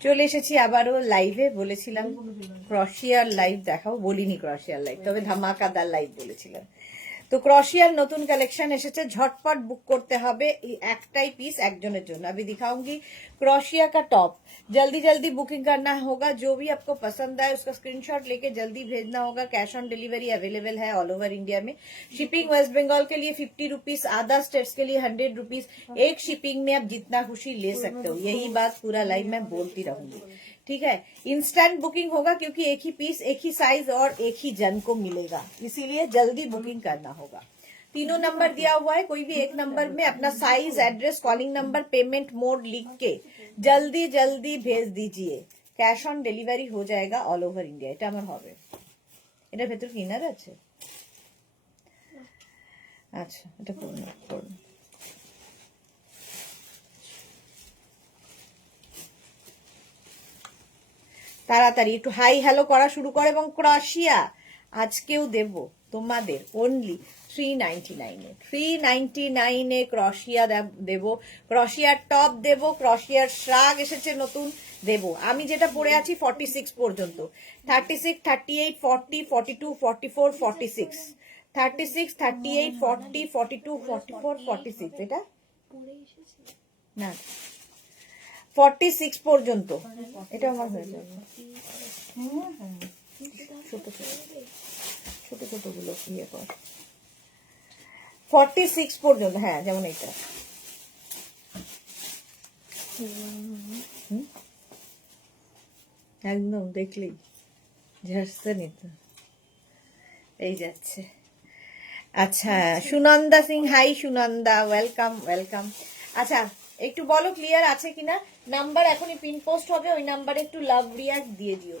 চলে এসেছি আবারও লাইভে। বলেছিলাম ক্রশিয়ার লাইভ দেখাও, বলিনি ক্রশিয়ার লাইভ, তবে ধামাকাদার লাইভ বলেছিলাম। তো ক্রশিয়ার নতুন কালেকশন এসেছে, ঝটপট বুক করতে হবে, একটাই পিস একজনের জন্য। अभी दिखाऊंगी क्रोशिया का टॉप, जल्दी जल्दी बुकिंग करना होगा। जो भी आपको पसंद आए उसका स्क्रीनशॉट लेके जल्दी भेजना होगा। कैश ऑन डिलीवरी अवेलेबल है ऑल ओवर इंडिया में। शिपिंग वेस्ट बंगाल के लिए 50 रुपीज, अदर स्टेट्स के लिए 100 रुपीज। एक शिपिंग में आप जितना खुशी ले सकते हो। यही बात पूरा लाइव में बोलती रहूंगी, ठीक है। इंस्टेंट बुकिंग होगा क्योंकि एक ही पीस, एक ही साइज और एक ही जन को मिलेगा, इसीलिए जल्दी बुकिंग करना होगा। तीनों नंबर दिया हुआ है, कोई भी एक नंबर में अपना size, address, calling number, payment mode लिख के जल्दी जल्दी भेज दीजिए। कैश ऑन डिलीवरी हो जाएगा ऑल ओवर इंडिया। এটা আমার হবে। এটার ভেতর কি ইনার আছে? আচ্ছা, এটা করুন করুন। তাড়াতাড়ি একটু হাই হ্যালো করা শুরু করে। এবং ক্রশিয়া আজকেও দেব তোমাদের অনলি 399 এ, 399 এ ক্রশিয়া দেব। ক্রশিয়ার টপ দেব, ক্রশিয়ার শ্রাগ এসেছে নতুন, দেব। আমি যেটা পরে আছি 46 পর্যন্ত, 36, 38, 40, 42, 44, 46, 36, 38, 40, 42, 44, 46, এটা না 46 পর্যন্ত, এটা আমার হয়ে যাবে। ছোট ছোট ছোট ছোট গুলো ইয়ে কর, 46 পর্যন্ত, হ্যাঁ যেমন এটা। একদম দেখলেই ঝাড়ছে নিত, এই যাচ্ছে। আচ্ছা, Sunanda Singh, hi Sunanda, welcome welcome. আচ্ছা, একটু বলো ক্লিয়ার আছে কিনা। নাম্বার এখনই পিন পোস্ট হবে, ওই নাম্বারে একটু লাভ রিয়াক্ট দিয়ে দিও।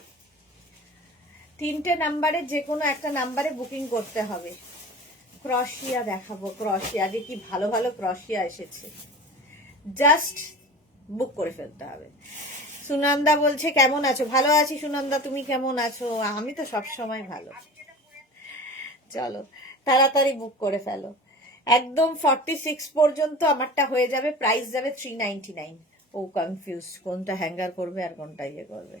3টে নাম্বারে যে কোনো একটা নাম্বারে বুকিং করতে হবে। ক্রশিয়া দেখাবো, ক্রশিয়া আগে কি ভালো ভালো ক্রশিয়া এসেছে, জাস্ট বুক করে ফেলতে হবে। সুনন্দা বলছে কেমন আছো? ভালো আছি সুনন্দা, তুমি কেমন আছো? আমি তো সব সময় ভালো। চলো তাড়াতাড়ি বুক করে ফেলো, একদম 46 পর্যন্ত আমারটা হয়ে যাবে। প্রাইস যাবে 399। ও কনফিউজ কোনটা হ্যাঙ্গার করবে আর কোনটা ইয়ে করবে।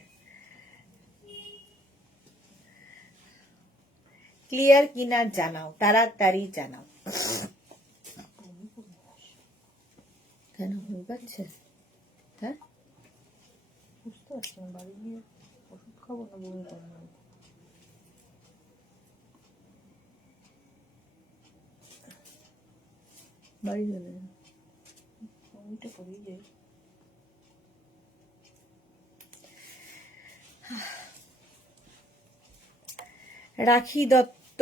ক্লিয়ার কিনা জানাও, তাড়াতাড়ি জানাও। কেন হয়ে যাচ্ছে? হ্যাঁ বুঝতে পারছি না, বাড়ি গিয়ে ওষুধ খাবো না বমি করবো। বাড়ি গেলে বমিটা করেই যাই। রাখি দত্ত,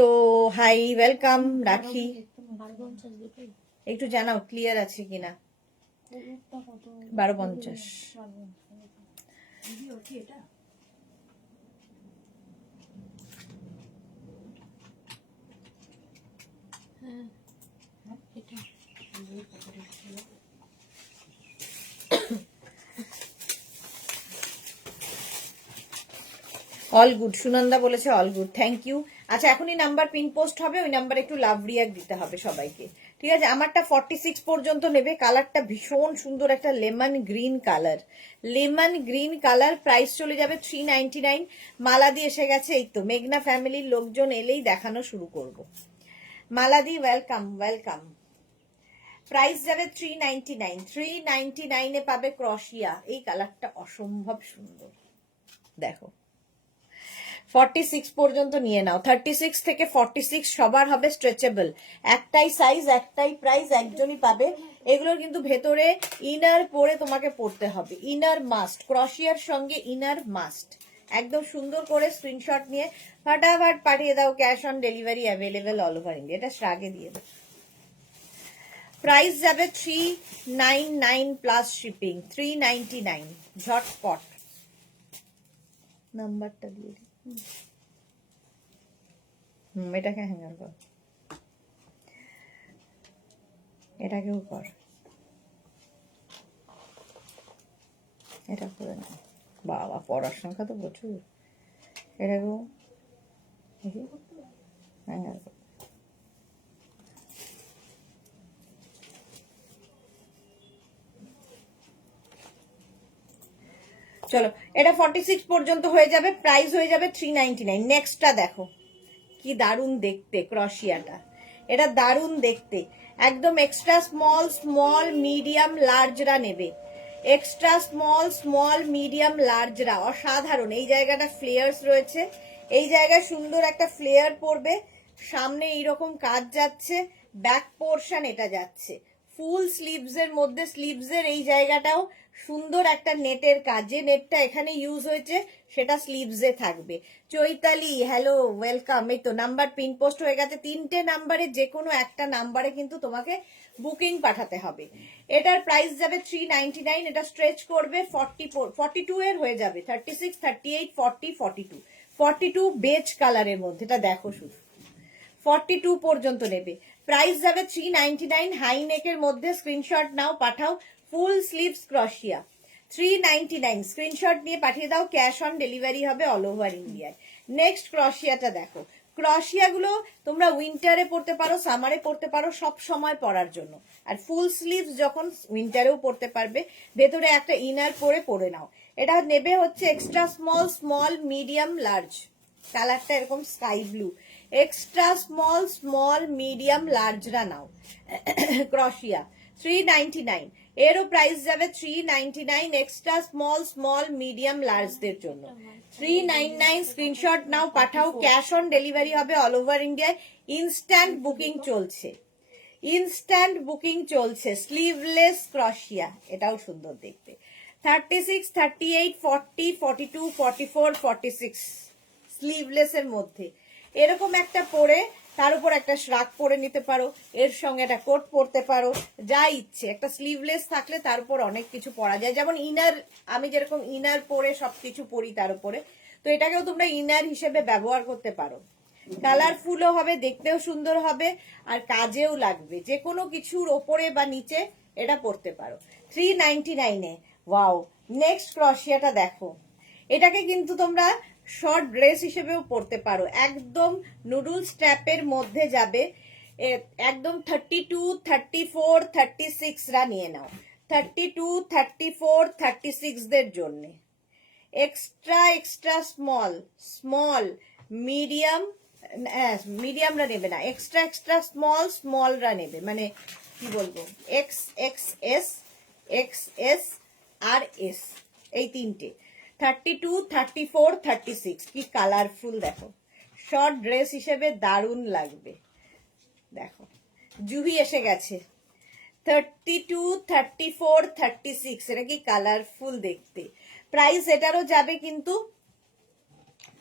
হাই ওয়েলকাম রাখি। একটু জানাও ক্লিয়ার আছে কিনা। 1250। অল গুড, সুনন্দা বলেছে অল গুড, থ্যাংক ইউ। আচ্ছা, এখনই নাম্বার পিন পোস্ট হবে, ওই নাম্বারে একটু লাভ রিয়াক্ট দিতে হবে সবাইকে, ঠিক আছে। আমারটা 46 পর্যন্ত নেবে। কালারটা ভীষণ সুন্দর, একটা lemon green colour, lemon green colour. Price চলে যাবে 399। মালাদি এসে গেছে, এই তো মেঘনা ফ্যামিলির লোকজন এলেই দেখানো শুরু করব। মালাদি ওয়েলকাম ওয়েলকাম। প্রাইস যাবে 399। 399 এ পাবে ক্রশিয়া। এই কালারটা অসম্ভব সুন্দর, দেখো 46 পর্যন্ত নিয়ে নাও। 36 থেকে 46 সবার হবে স্ট্রেচেবল, একটাই সাইজ, একটাই প্রাইস, একজনই পাবে। এগুলোর কিন্তু ভেতরে ইনার পরে তোমাকে পড়তে হবে, ইনার মাস্ট, ক্রশিয়ার সঙ্গে ইনার মাস্ট। একদম সুন্দর করে স্ক্রিনশট নিয়ে ফটাফট পাঠিয়ে দাও। Cash on delivery available all over India. এটা শ্রাগে দিয়ে দাও। প্রাইস যাবে 399 প্লাস শিপিং, 399। ঝটপট নাম্বারটা দিয়ে দিই। এটাকে হ্যাঙ্গার কর, এটাকেও কর, এটা করে না। বাবা পড়ার সংখ্যা তো প্রচুর। এটাকেও হ্যাঙ্গার কর। চলো, এটা 46 পর্যন্ত হয়ে যাবে, প্রাইস হয়ে যাবে 399। নেক্সটটা দেখো কি দারুণ দেখতে ক্রশিয়াটা, এটা দারুণ দেখতে, একদম এক্সট্রা স্মল স্মল মিডিয়াম লার্জরা নেবে, এক্সট্রা স্মল স্মল মিডিয়াম লার্জরা অসাধারণ। এই জায়গাটা ফ্লেয়ার্স রয়েছে, এই জায়গায় সুন্দর একটা ফ্লেয়ার পড়বে, সামনে এইরকম কাজ যাচ্ছে, ব্যাক পোর্শন এটা যাচ্ছে ফুল স্লিভস এর মধ্যে, স্লিভস এর এই জায়গাটাও সুন্দর একটা নেটের কাজ, যে নেটটা এখানে ইউজ হয়েছে সেটা স্লিভস এ থাকবে। Chaitali hello welcome. এই তো নাম্বার পিন পোস্ট হয়ে গেছে, 3টে নাম্বারে যে কোনো একটা নাম্বারে কিন্তু তোমাকে বুকিং পাঠাতে হবে। এটার প্রাইস যাবে 399, এটা স্ট্রেচ করবে 42 এর হয়ে যাবে, 36, 38, 40, 42, 42 বেজ কালারের মধ্যে, এটা দেখো শুধু 42 পর্যন্ত নেবে, প্রাইস যাবে 399। হাই নেকের মধ্যে স্ক্রিনশট নাও, পাঠাও, ফুল স্লিভস ক্রশিয়া 399, স্ক্রিনশট নিয়ে পাঠিয়ে দাও, ক্যাশ অন ডেলিভারি হবে অল ওভার ইন্ডিয়ায়। নেক্সট ক্রশিয়াটা দেখো, ক্রশিয়া গুলো তোমরা উইন্টারে পড়তে পারো, সামারে পড়তে পারো, সব সময় পরার জন্য, আর ফুল স্লিভস যখন উইন্টারেও পড়তে পারবে, ভেতরে একটা ইনার পরে নাও। এটা নেবে হচ্ছে extra small small medium large, কালারটা এরকম sky blue, extra small small medium লার্জরা নাও ক্রশিয়া 399, এরও প্রাইস যাবে 399, এক্সট্রা স্মল স্মল মিডিয়াম লার্জদের জন্য 399, স্ক্রিনশট নাও, পাঠাও, ক্যাশ অন ডেলিভারি হবে অল ওভার ইন্ডিয়ায়। ইনস্ট্যান্ট বুকিং চলছে, ইনস্ট্যান্ট বুকিং চলছে, স্লিভলেস ক্রশিয়া, এটাও সুন্দর দেখতে, 36, 38, 40, 42, 44, 46 স্লিভলেস এর মধ্যে এরকম একটা পরে তার উপর একটা শ্রাক পরে নিতে পারো, এর সঙ্গে একটা কোট পরতে পারো, যা ইচ্ছে। একটা স্লিভলেস থাকলে তার উপর অনেক কিছু পরা যায়, যেমন ইনার, আমি যেরকম ইনার পরে সবকিছু পরি তার উপরে, তো এটাকেও তোমরা ইনার হিসেবে ব্যবহার করতে পারো। কালারফুলও হবে, দেখতেও সুন্দর হবে, আর কাজেও লাগবে, যে কোনো কিছুর ওপরে বা নিচে এটা পরতে পারো 399 এ। ওয়াও, নেক্সট ক্রশিয়াটা দেখো, এটাকে কিন্তু তোমরা শর্ট ড্রেস হিসেবেও পরতে পারো, একদম নুডলস স্ট্র্যাপের মধ্যে যাবে, একদম 32, 34, 36 রা নিয়ে নাও, 32, 34, 36 দের জন্য extra extra small small medium, মিডিয়ামরা নেবে না, এক্সট্রা এক্সট্রা স্মল স্মলরা নেবে, মানে কি বলবো, X X S, X S আর এস, এই তিনটে 32, 34, 36, কি কালারফুল দেখো, শর্ট ড্রেস হিসেবে দারুণ লাগবে। দেখো জুহি এসে গেছে, 32, 34, 36, এটা কি কালারফুল দেখতে, প্রাইস এটারও যাবে কিন্তু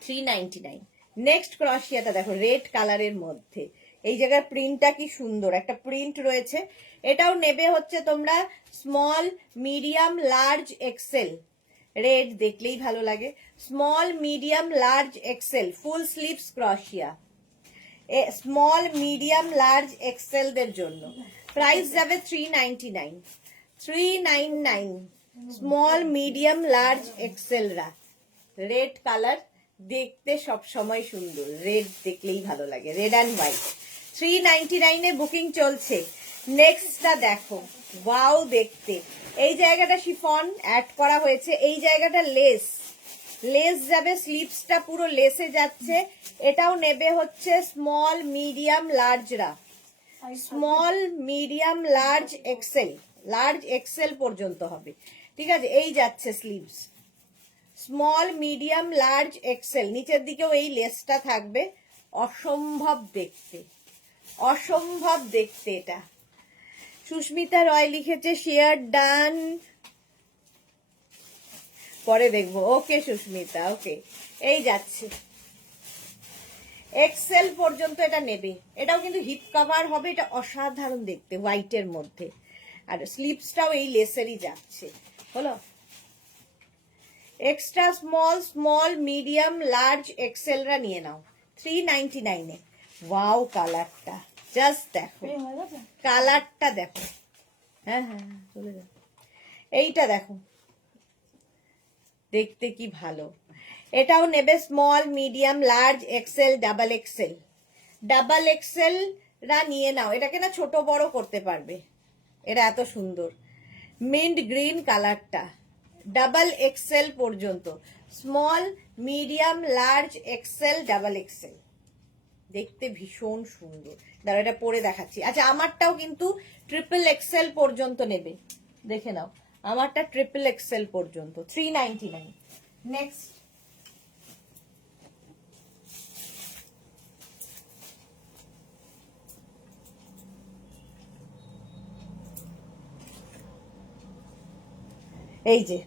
399। নেক্সট ক্রশিয়াটা দেখো, রেড কালারের মধ্যে, এই জায়গার প্রিন্টটা কি সুন্দর, একটা প্রিন্ট রয়েছে, এটাও নেবে হচ্ছে তোমরা small medium large XL, red দেখলেই ভালো লাগে, small medium large XL full sleeves ক্রশিয়া, স্মল মিডিয়াম লার্জ এক্সেল দের জন্য প্রাইস যাবে 399, 399, স্মল মিডিয়াম লার্জ এক্সেল রা, রেড কালার দেখতে সব সময় সুন্দর, রেড দেখলেই ভালো লাগে, রেড অ্যান্ড হোয়াইট 399 এ বুকিং চলছে। নেক্সটটা দেখো, ওয়াও দেখতে, এই জায়গাটা শিফন অ্যাড করা হয়েছে, এই জায়গাটা লেস, লেস যাবে, স্লিভসটা পুরো লেসে যাচ্ছে, এটাও নেবে হচ্ছে স্মল মিডিয়াম লার্জরা, স্মল মিডিয়াম লার্জ এক্সেল পর্যন্ত হবে, ঠিক আছে, এই যাচ্ছে sleeves, small medium large XL, নিচের দিকেও এই লেসটা থাকবে, অসম্ভব দেখতে, অসম্ভব দেখতে এটা। সুস্মিতা রয় লিখেছে শেয়ার ডান, পরে দেখবো, ওকে সুস্মিতা, ওকে, এই যাচ্ছে এক্সেল পর্যন্ত এটা নেবে, এটাও কিন্তু হিপ কভার হবে, এটা অসাধারণ দেখতে হোয়াইটের মধ্যে, আর স্লিভসটাও এই লেসেরই যাচ্ছে, হলো extra small small medium large এক্সেলরা নিয়ে নাও 399 এ। ওয়াও কালারটা জাস্ট দেখো, কালারটা দেখো, হ্যাঁ হ্যাঁ চলে যাও, এইটা দেখো দেখতে কি ভালো, এটাও নেবে small medium large XL double Excel রা নিয়ে নাও, এটাকে না ছোট বড় করতে পারবে, এটা এত সুন্দর মিন্ট গ্রিন কালারটা, ডাবল এক্সেল পর্যন্ত, small, medium, large, XL, double XL. দেখতে ভীষণ সুন্দর। দাঁড়া এটা পরে দেখাচ্ছি। আচ্ছা আমারটাও কিন্তু ট্রিপল এক্সেল পর্যন্ত নেবে, দেখে নাও আমারটা ট্রিপল এক্সেল পর্যন্ত 399। নেক্সট এই যে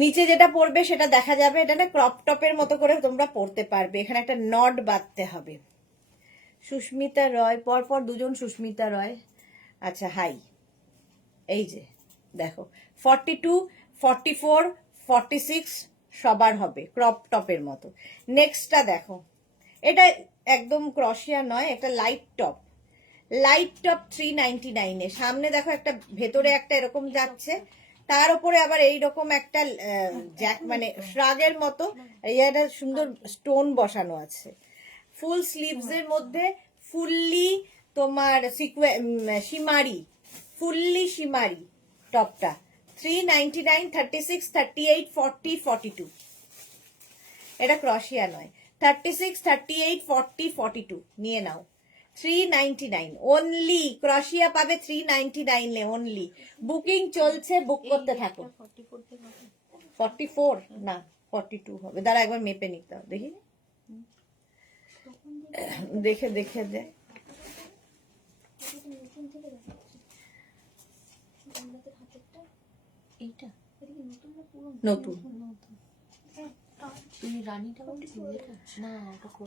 নিচে যেটা পড়বে সেটা দেখা যাবে, এটা না ক্রপ টপের মতো করে তোমরা পড়তে পারবে, এখানে একটা নট বাঁধতে হবে। সুস্মিতা রয়, পরপর দুজন সুস্মিতা রয়। আচ্ছা হাই, এই যে দেখো 42, 44, 46 সবার হবে ক্রপ টপের মতো। নেক্সটটা দেখো, এটা একদম ক্রশিয়া নয়, একটা লাইট টপ, লাইট টপ 399 এ। সামনে দেখো একটা ভেতরে একটা এরকম যাচ্ছে, তার উপরে আবার এইরকম একটা জ্যাক মানে শ্রাগের মতো একটা সুন্দর স্টোন বসানো আছে। ফুল স্লিভস এর মধ্যে ফুললি তোমার শিমারি, ফুললি শিমারি টপটা 399, 36, 38, 40, 42। এটা ক্রশিয়া নয়, 36, 38, 40, 42 নিয়ে নাও। 399 অনলি, ক্রশিয়া পাবে 399 এ অনলি। বুকিং চলছে, বুক করতে থাকো। 44 না 42 হবে, দাঁড়া একবার মেপে নিতে হবে, দেখি দেখে দেখে দে। নতুন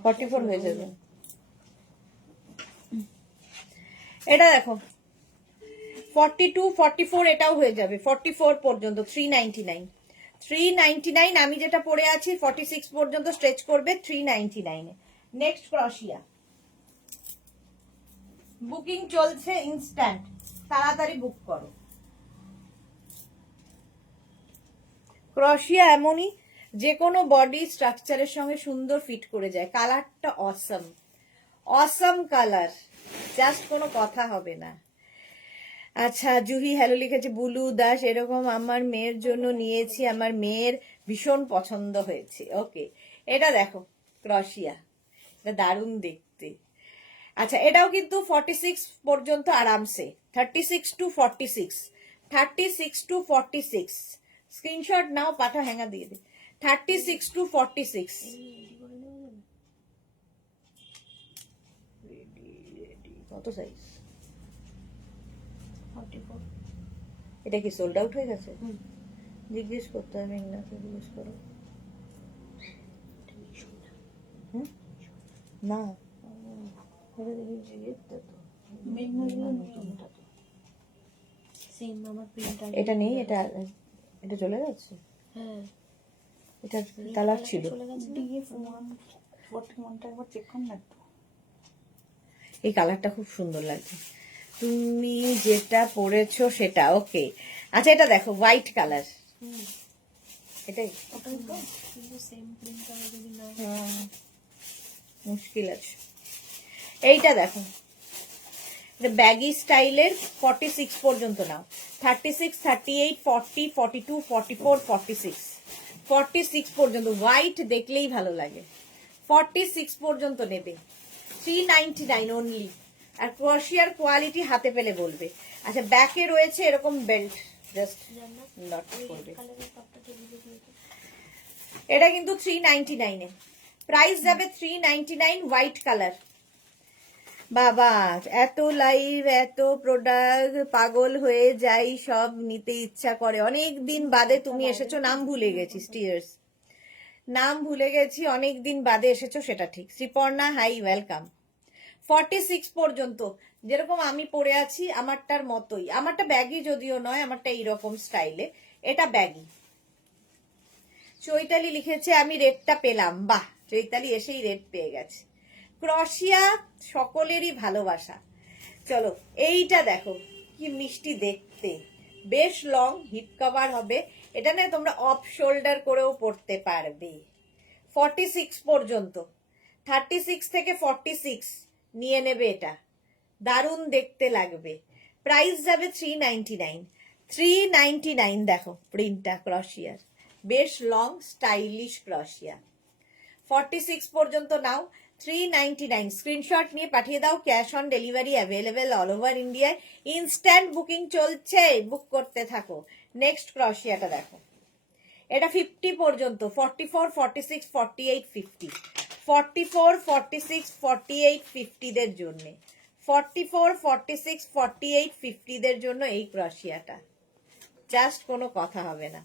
44 হয়ে যাবে। এটা দেখো 42, 44 এটাও হয়ে যাবে, 44 পর্যন্ত 399। 399 আমি যেটা পরে আছি 46 পর্যন্ত স্ট্রেচ করবে 399 এ। নেক্সট ক্রশিয়া, বুকিং চলছে ইনস্ট্যান্ট, তাড়াতাড়ি বুক করো। ক্রশিয়া এমনই যে কোনো বডি স্ট্রাকচারের সঙ্গে সুন্দর ফিট করে যায়। কালারটা অসম, অসম কালার, জাস্ট কোনো কথা হবে না। আচ্ছা জুহি হ্যালো লিখেছে, বুলু দাস এরকম আমার মেয়ের জন্য নিয়েছি, আমার মেয়ের ভীষণ পছন্দ হয়েছে। ওকে এটা দেখো ক্রশিয়া, এটা দারুণ দেখতে। আচ্ছা এটাও কিন্তু 46 পর্যন্ত আরামসে, 36 to 46, 36 to 46 স্ক্রিনশট নাও, পাঠা হ্যাঙ্গা দিয়ে দে। 36 to 46 কত সাইজ? 44। এটা কি সোল্ড আউট হয়ে গেছে? জিজ্ঞেস করতে হবে, মেঘনাকে জিজ্ঞেস করো। না এটা নেই, এটা এটা চলে গেছে। হ্যাঁ এটা কালার ছিল, এই কালারটা খুব সুন্দর লাগছে। তুমি যেটা পরেছো সেটা ওকে। আচ্ছা এটা দেখো হোয়াইট কালার, এটাই মুশকিল আছে। এইটা দেখো ব্যাগি স্টাইলের 46 পর্যন্ত নাও, 36, 38, 40, 42, 44, 46, 46 পর্যন্ত। হোয়াইট দেখলেই ভালো লাগে, 46 পর্যন্ত নেবে, 399 অনলি। আর ক্রশিয়ার কোয়ালিটি হাতে পেলে বলবে। আচ্ছা ব্যাকে রয়েছে এরকম বেল্ট, জাস্ট নট করবে। এটা কিন্তু 399 এ, প্রাইস যাবে 399, হোয়াইট কালার। বাবা এত লাইভ, এত প্রোডাক্ট, পাগল হয়ে যাই, সব নিতে ইচ্ছা করে। অনেক দিন বাদে তুমি এসেছো, নাম ভুলে গেছি, স্টিয়ার্স নাম ভুলে গেছি, অনেক দিন বাদে এসেছো সেটা ঠিক। Sriparna hi welcome. 46 পর্যন্ত যেরকম আমি পরে আছি আমারটার মতোই, আমারটা ব্যাগি যদিও নয়, আমারটা এইরকম স্টাইলে, এটা ব্যাগি। চৈতালি লিখেছে আমি রেডটা পেলাম, বাহ চৈতালি এসেই রেড পেয়ে গেছে। ক্রশিয়া সকলেরই ভালোবাসা। চলো এইটা দেখো কি মিষ্টি দেখতে, বেশ লং, হিপ কভার হবে, এটা না তোমরা অফ শোল্ডার করেও পরতে পারবে। 46 পর্যন্ত, 36 থেকে 46 নিয়ে নেবে, এটা দারুণ দেখতে লাগবে। প্রাইস যাবে 399, 399 দেখো প্রিন্টটা ক্রশিয়ার, বেশ লং স্টাইলিশ ক্রশিয়া। 46 পর্যন্ত নাও, 399। স্ক্রিনশট নিয়ে পাঠিয়ে দাও, cash on delivery available all over ইন্ডিয়ায়, ইনস্ট্যান্ট বুকিং চলছে, বুক করতে থাকো। নেক্সট ক্রশিয়াটা দেখো, এটা 50 পর্যন্ত, 44, 46, 48, 50, 44, 46, 48, 50 দের জন্য, 44, 46, 48, 50 দের জন্য এই ক্রশিয়াটা, জাস্ট কোনো কথা হবে না,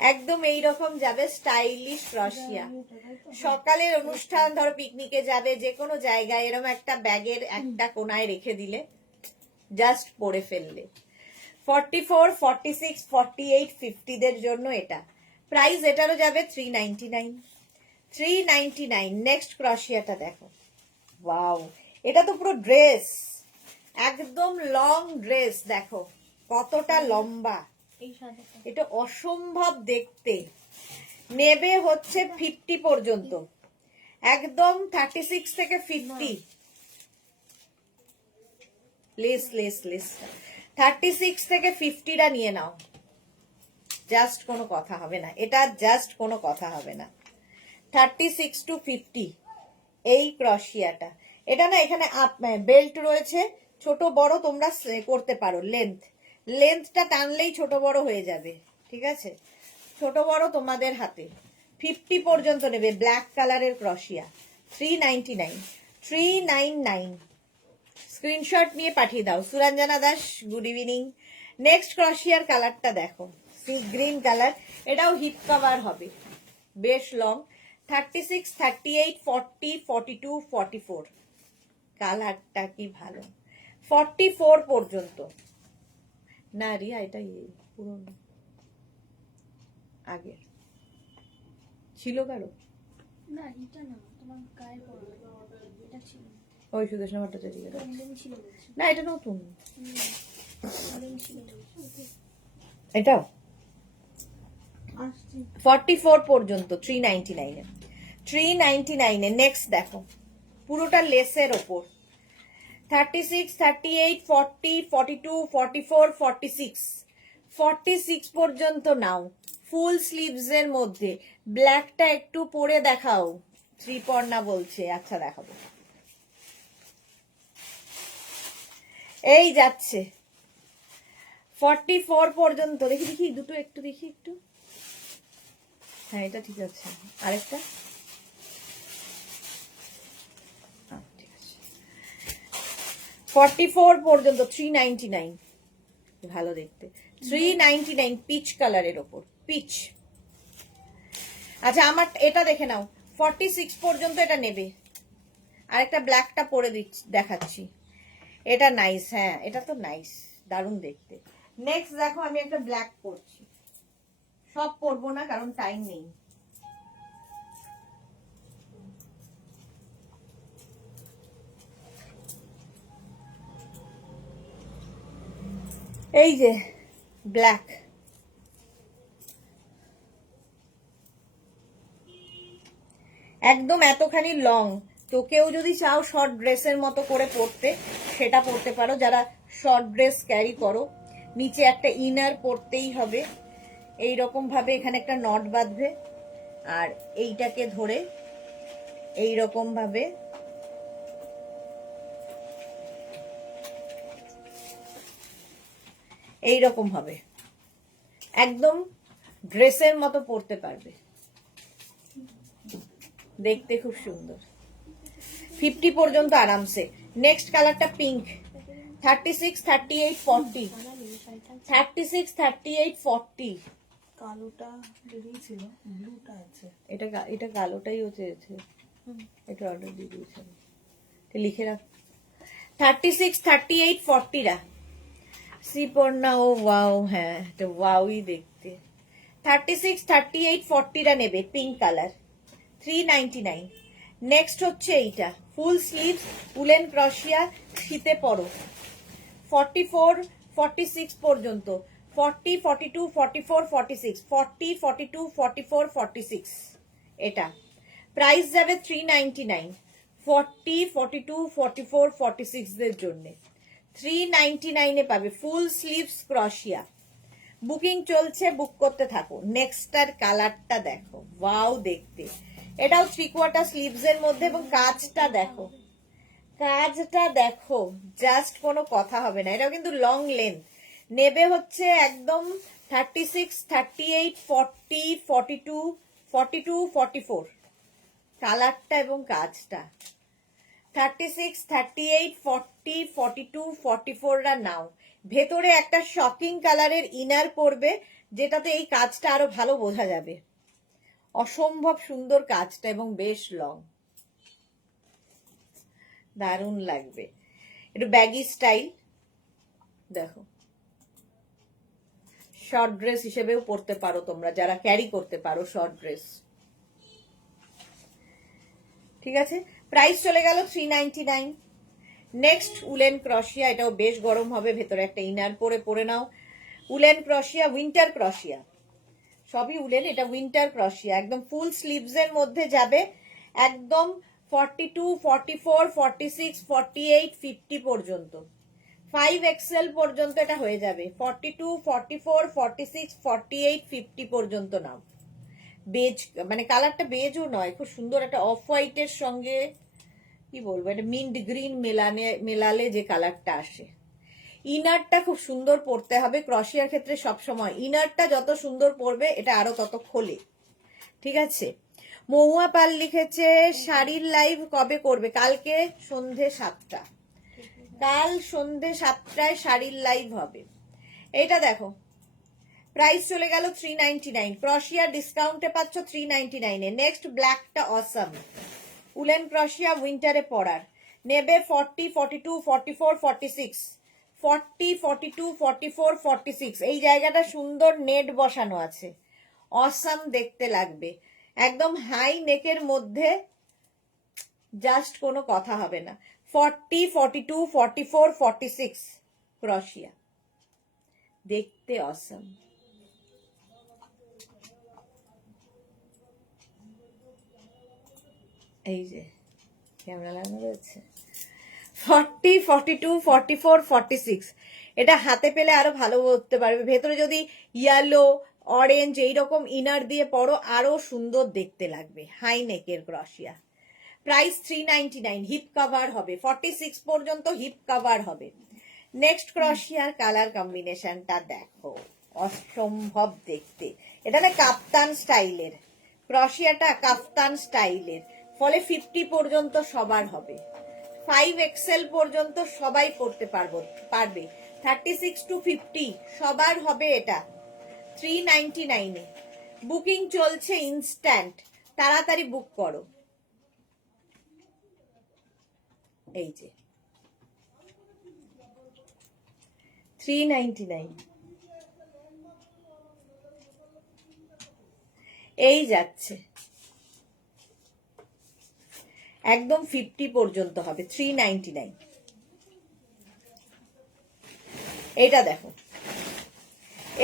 একদম এইরকম যাবে স্টাইলিশ ক্রশিয়া। সকালের অনুষ্ঠান, ধরো পিকনিকে যাবে, যে কোনো জায়গায় এরকম একটা ব্যাগের একটা কোনায় রেখে দিলে, জাস্ট পরে ফেললে। 44, 46, 48, 50 দের জন্য এটা। প্রাইস এটারও যাবে 399, 399। নেক্সট ক্রশিয়াটা দেখো, ওয়াও, এটা তো পুরো ড্রেস, একদম লং ড্রেস, দেখো কতটা লম্বা, এটা অসম্ভব দেখতে। নেবে হচ্ছে 50 পর্যন্ত, একদম 36 থেকে 50, লেস লেস লেস, 36 থেকে 50টা নিয়ে নাও, জাস্ট কোনো কথা হবে না, এটা জাস্ট কোনো কথা হবে না। 36 to 50 এই ক্রশিয়াটা। এটা না এখানে বেল্ট রয়েছে, ছোট বড় তোমরা করতে পারো, লেন্থটা টানলেই ছোট বড় হয়ে যাবে, ঠিক আছে, ছোট বড় তোমাদের হাতে। 50 পর্যন্ত নেবে, ব্ল্যাক কালারের ক্রশিয়া, 399, 399। স্ক্রিনশট নিয়ে পাঠিয়ে দাও। Suranjana Das, good evening. Next ক্রশিয়ার কালারটা দেখো, সি গ্রিন কালার, এটাও হিপ কভার হবে, বেশ লং, 36, 38, 40, 42, 44, কালারটা কি ভালো, 44 পর্যন্ত। না রিয়া, এটা পুরনো, আগের ছিল কারো, না এটা না, তোমার গায়ে পড়া, এটা ছিল ওই সুদেশনা ভট্টাচার্য, না এটা নতুন, এটাও 44 পর্যন্ত, 399, 399। নেক্সট দেখো, পুরোটা লেসের ওপর, 36, 38, 40, 42, 44, 46, 46 পর্যন্ত নাও, ফুল স্লিভস এর মধ্যে। ব্ল্যাকটা একটু পরে দেখাও, ত্রিপর্ণা বলছে, আচ্ছা দেখাবো, এই যাচ্ছে 44 পর্যন্ত। দেখি দেখি দুটো একটু দেখি একটু, হ্যাঁ এটা ঠিক আছে, আরেকটা, ঠিক আছে, 44 পর্যন্ত, 399, ভালো দেখতে, 399, পিচ কালারের ওপর, পিচ। আচ্ছা আমার এটা দেখে নাও, 46 পর্যন্ত এটা নেবে, আরেকটা ব্ল্যাকটা পরে দেখাচ্ছি, এটা নাইস, হ্যাঁ এটা তো নাইস, দারুণ দেখতে। নেক্সট দেখো, আমি একটা ব্ল্যাক পরছি, সব পরবো না কারণ টাইম নেই। এই যে ব্ল্যাক, একদম এতখানি লং, তো কেউ যদি চাও শর্ট ড্রেসের মতো করে পরতে, সেটা পরতে পারো, যারা শর্ট ড্রেস ক্যারি করো। নিচে একটা ইনার পরতেই হবে, এইরকম ভাবে এখানে একটা নট বাঁধবে, আর এইটাকে ধরে এইরকম ভাবে এইরকম হবে, একদম ড্রেসের মতো পরতে পারবে, দেখতে খুব সুন্দর। 50 পর্যন্ত আরামসে। নেক্সট কালারটা পিঙ্ক, 36, 38, 40, 36, 38, 40, কালোটা বেরিয়েছিল, ব্লুটা আছে, এটা কালোটাই চেয়েছে, এটা অর্ডার দিয়ে দিয়েছে, লিখে রাখ। 36, 38, 40টা শ্রীপর্ণা, ও ওয়াও, হ্যাঁ এটা ওয়াওই দেখতে। 36, 38, 40টা নেবে, পিঙ্ক কালার, 399। নেক্সট হচ্ছে এইটা, ফুল স্লিভস, উলেন ক্রশিয়া, শীতে পরো, 44, 46 পর্যন্ত, 40, 42, 44, 46, 40, 42, 44, 46, এটা প্রাইস যাবে 399, 40, 42, 44, 46 দের জন্য 399 এ পাবে, ফুল স্লিভস ক্রশিয়া, বুকিং চলছে, বুক করতে থাকো। নেক্সটটার কালারটা দেখো, ওয়াও দেখতে। এটাও 3/4 স্লিভস এর মধ্যে, এবং কাজটা দেখো, কাজটা দেখো, জাস্ট কোনো কথা হবে না। এটাও কিন্তু লং লেন্থ নেবে হচ্ছে একদম 36, 38, 40, 42, 42, 44 কালারটা এবং কাজটা। 36, 38, 40, 42, 44রা নাও। ভেতরে একটা শকিং কালারের ইনার পরবে, যেটাতে এই কাজটা আরো ভালো বোঝা যাবে। অসম্ভব সুন্দর কাজটা, এবং বেশ লং, দারুণ লাগবে। একটু ব্যাগি স্টাইল দেখো, শর্ট ড্রেস হিসেবেও পরতে পারো তোমরা, যারা ক্যারি করতে পারো শর্ট ড্রেস। ঠিক আছে, প্রাইস চলে গেল 399। নেক্সট উলেন ক্রশিয়া, এটাও বেশ গরম হবে, ভেতরে একটা ইনার পরে নাও। উলেন ক্রশিয়া, উইন্টার ক্রশিয়া, সবই উলেন, এটা উইন্টার ক্রশিয়া, একদম ফুল স্লিভস এর মধ্যে যাবে, একদম 42, 44, 46, 48, 50 পর্যন্ত, 5XL পর্যন্ত এটা হয়ে যাবে। 42, 44, 46, 48, 50 পর্যন্ত নাও। বেজ, মানে কালারটা বেজও নয়, খুব সুন্দর একটা অফ হোয়াইটের সঙ্গে কি বলবো, এটা মিন্ট গ্রিন মেলালে যে কালারটা আসে। ইনারটা খুব সুন্দর পরতে হবে, ক্রশিয়ার ক্ষেত্রে সবসময় ইনারটা যত সুন্দর পরবে এটা আরো তত খোলে। ঠিক আছে, মহুয়া পাল লিখেছে শাড়ির লাইভ কবে করবে? কালকে সন্ধে 7টা, কাল সন্ধে 7টায় শাড়ির লাইভ হবে। এটা দেখো, প্রাইস চলে গেল 399, ক্রশিয়া ডিসকাউন্টে পাচ্ছ 399 এ। নেক্সট ব্ল্যাকটা অসাম, উলেন ক্রশিয়া, উইন্টারে পরার, নেবে 40, 42, 44, 46, 40, 42, 44, 46। এই জায়গাটা সুন্দর নেট বসানো আছে, অসাম দেখতে লাগবে, একদম হাই নেকের মধ্যে, জাস্ট কোনো কথা হবে না। 40, 42, 44, 46 ক্রশিয়া, দেখতে অসাম। এই যে ক্যামেরা লাগানো রয়েছে, 40, 42, 44, 46 এটা হাতে পেলে আরো ভালো করতে পারবে। ভেতরে যদি ইয়েলো, অরেঞ্জ এইরকম ইনার দিয়ে পরো, আরো সুন্দর দেখতে লাগবে। হাই নেকের ক্রশিয়া, প্রাইস 399, হিপ কভার হবে, 46 পর্যন্ত হিপ কভার হবে। নেক্সট ক্রশিয়ার কালার কম্বিনেশনটা দেখো, অসম্ভব দেখতে। এটা না কাপ্তান স্টাইলের ক্রশিয়াটা, কাপ্তান স্টাইলের, ফলে 50 পর্যন্ত সবার হবে, 5XL পর্যন্ত সবাই পড়তে পারবে, 36 to 50 সবার হবে এটা 399 এ। বুকিং চলছে ইনস্ট্যান্ট, তাড়াতাড়ি বুক করো। এই যে 399, এই যাচ্ছে, একদম 50 পর্যন্ত হবে 399। এটা দেখো,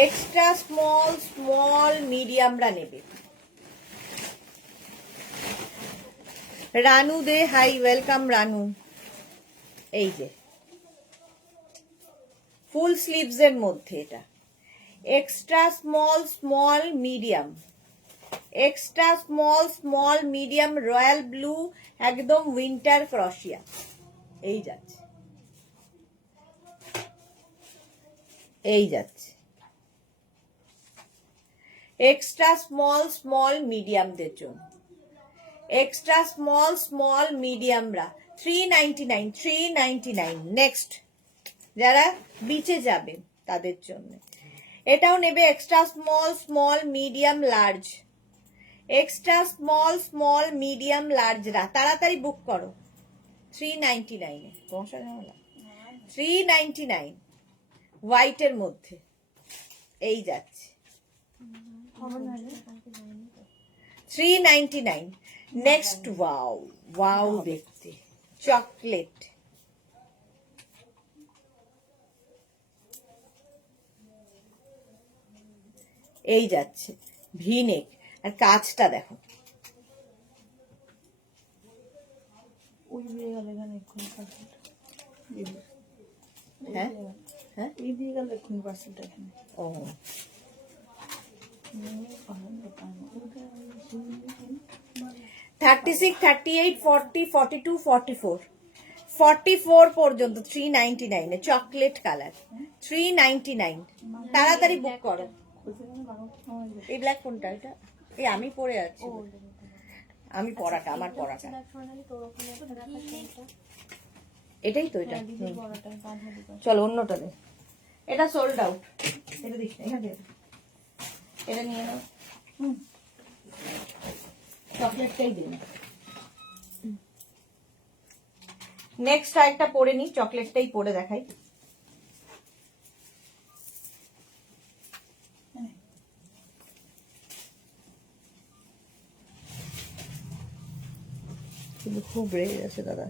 এক্সট্রা স্মল, স্মল মিডিয়ামরা নেবে। Ranu De hi, welcome Ranu. এই যে ফুল স্লিভস এর মধ্যে এটা, extra small, small medium, extra small, small medium, royal blue, একদম উইন্টার ক্রশিয়া, এই যাচ্ছে, এই যাচ্ছে। এক্সট্রা স্মল, স্মল মিডিয়ামদের জন্য, এক্সট্রা স্মল, স্মল মিডিয়ামরা 399, 399। নেক্সট যারা বিচে যাবে তাদের জন্য এটাও নেবে, extra small, small medium large, extra small, small medium লার্জরা তাড়াতাড়ি বুক করো 399 এ। 399 হোয়াইটের মধ্যে, এই যাচ্ছে 399। নেক্সট ওয়াও, ওয়াও দেখতে, চকলেট, এই যাচ্ছে ভিনেক, আর কাজটা দেখো, উড়িয়ে গেল এখানে এক্ষুনি কাজটা। হ্যাঁ হ্যাঁ এই দিয়ে গেল এক্ষুনি পার্সেলটা এখানে। ও 36, 38, 40, 42, 44, 44 পর্যন্ত 399 এ চকলেট কালার 399। তাড়াতাড়ি বুক করো। এই ব্ল্যাক কোনটা? এটা এই আমি পরে আছি, আমি পরাটা, আমার পরাটা এটাই তো। এটা চলো অন্যটা দে, এটা সোল্ড আউট, এটা দিস না, এটা দে, এটা নিয়ে নাও। চকলেটটাই দিন। নেক্সট আরেকটা পরে নি, চকলেটটাই পরে দেখাই। কিন্তু খুব রেগে গেছে দাদা।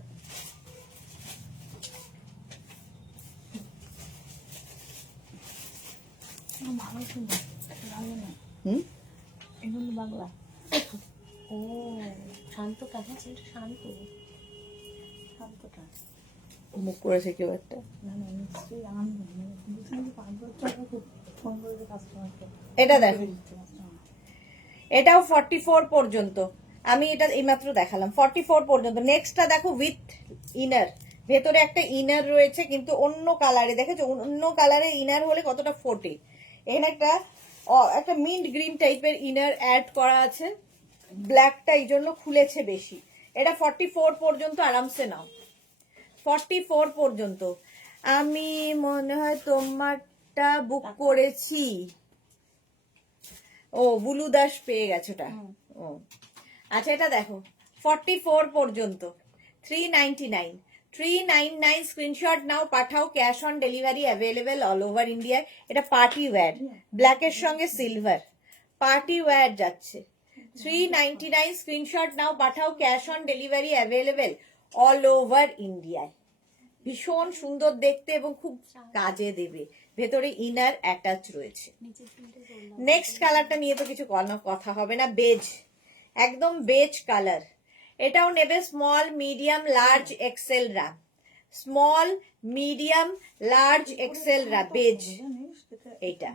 ভালো সুন্দর, ভালো না হুম এগুলো বাংলা। ও শান্ত কাছে ছেলেটা শান্ত। শান্তটা মুখ করেছে কেউ একটা। না না নিশ্চয়ই আমি বুঝলাম যে 5 বছর আগে খুব ফোন করে কাস্টমারকে। এটা দেখো, এটাও 44 পর্যন্ত। আমি এটা এইমাত্র দেখালাম 44 পর্যন্ত। নেক্সটটা দেখো উইথ ইনার, ভেতরে একটা ইনার রয়েছে কিন্তু অন্য কালারে, দেখেছো অন্য কালারে ইনার হলে কতটা ফোটে। এখানে একটা মিন্ট গ্রিন টাইপের ইনার অ্যাড করা আছে, ব্ল্যাকটা এই জন্য খুলেছে বেশি। এটা 44 পর্যন্ত আরামসে নাও, 44 পর্যন্ত। আমি মনে হয় তোমারটা বুক করেছি। ও বুলু দাস পেয়ে গেছে ওটা। ও আচ্ছা, এটা দেখো 44 পর্যন্ত 399, 399 স্ক্রিনশট নাও, পাঠাও, cash on delivery available all over India. এটা পার্টি ওয়্যার, ব্ল্যাকের সঙ্গে সিলভার পার্টি ওয়্যার যাচ্ছে। 399 স্ক্রিনশট নাও, পাঠাও, cash on delivery available all over ইন্ডিয়ায়। ভীষণ সুন্দর দেখতে এবং খুব কাজে দেবে। ভেতরে ইনার অ্যাটাচ রয়েছে। নেক্সট কালারটা নিয়ে তো কিছু কথা হবে না, বেজ, একদম বেজ কালার। এটাও নেবে স্মল মিডিয়াম লার্জ এক্সেল রা, স্মল মিডিয়াম লার্জ এক্সেল রা বেজ। এইটা